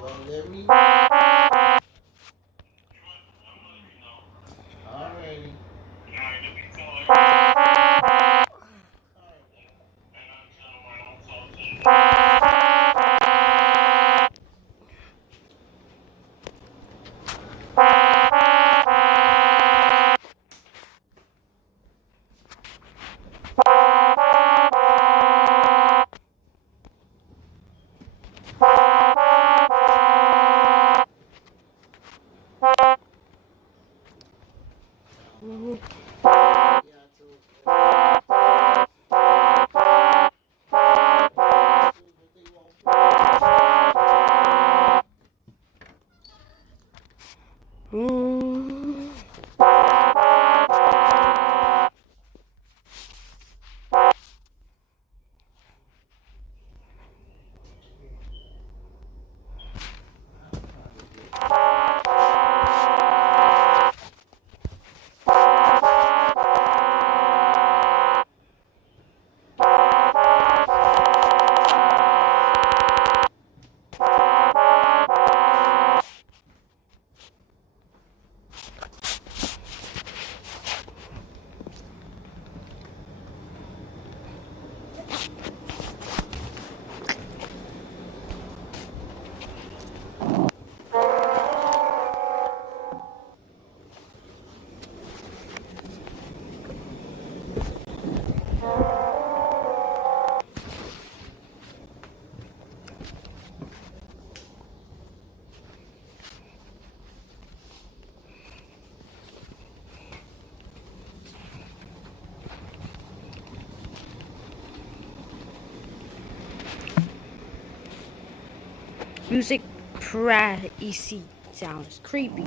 Well, let me. Alrighty. Music privacy sounds creepy.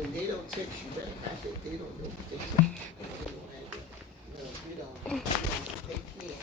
when they don't text you back, I think they don't know what they say. They don't have it. You don't take care.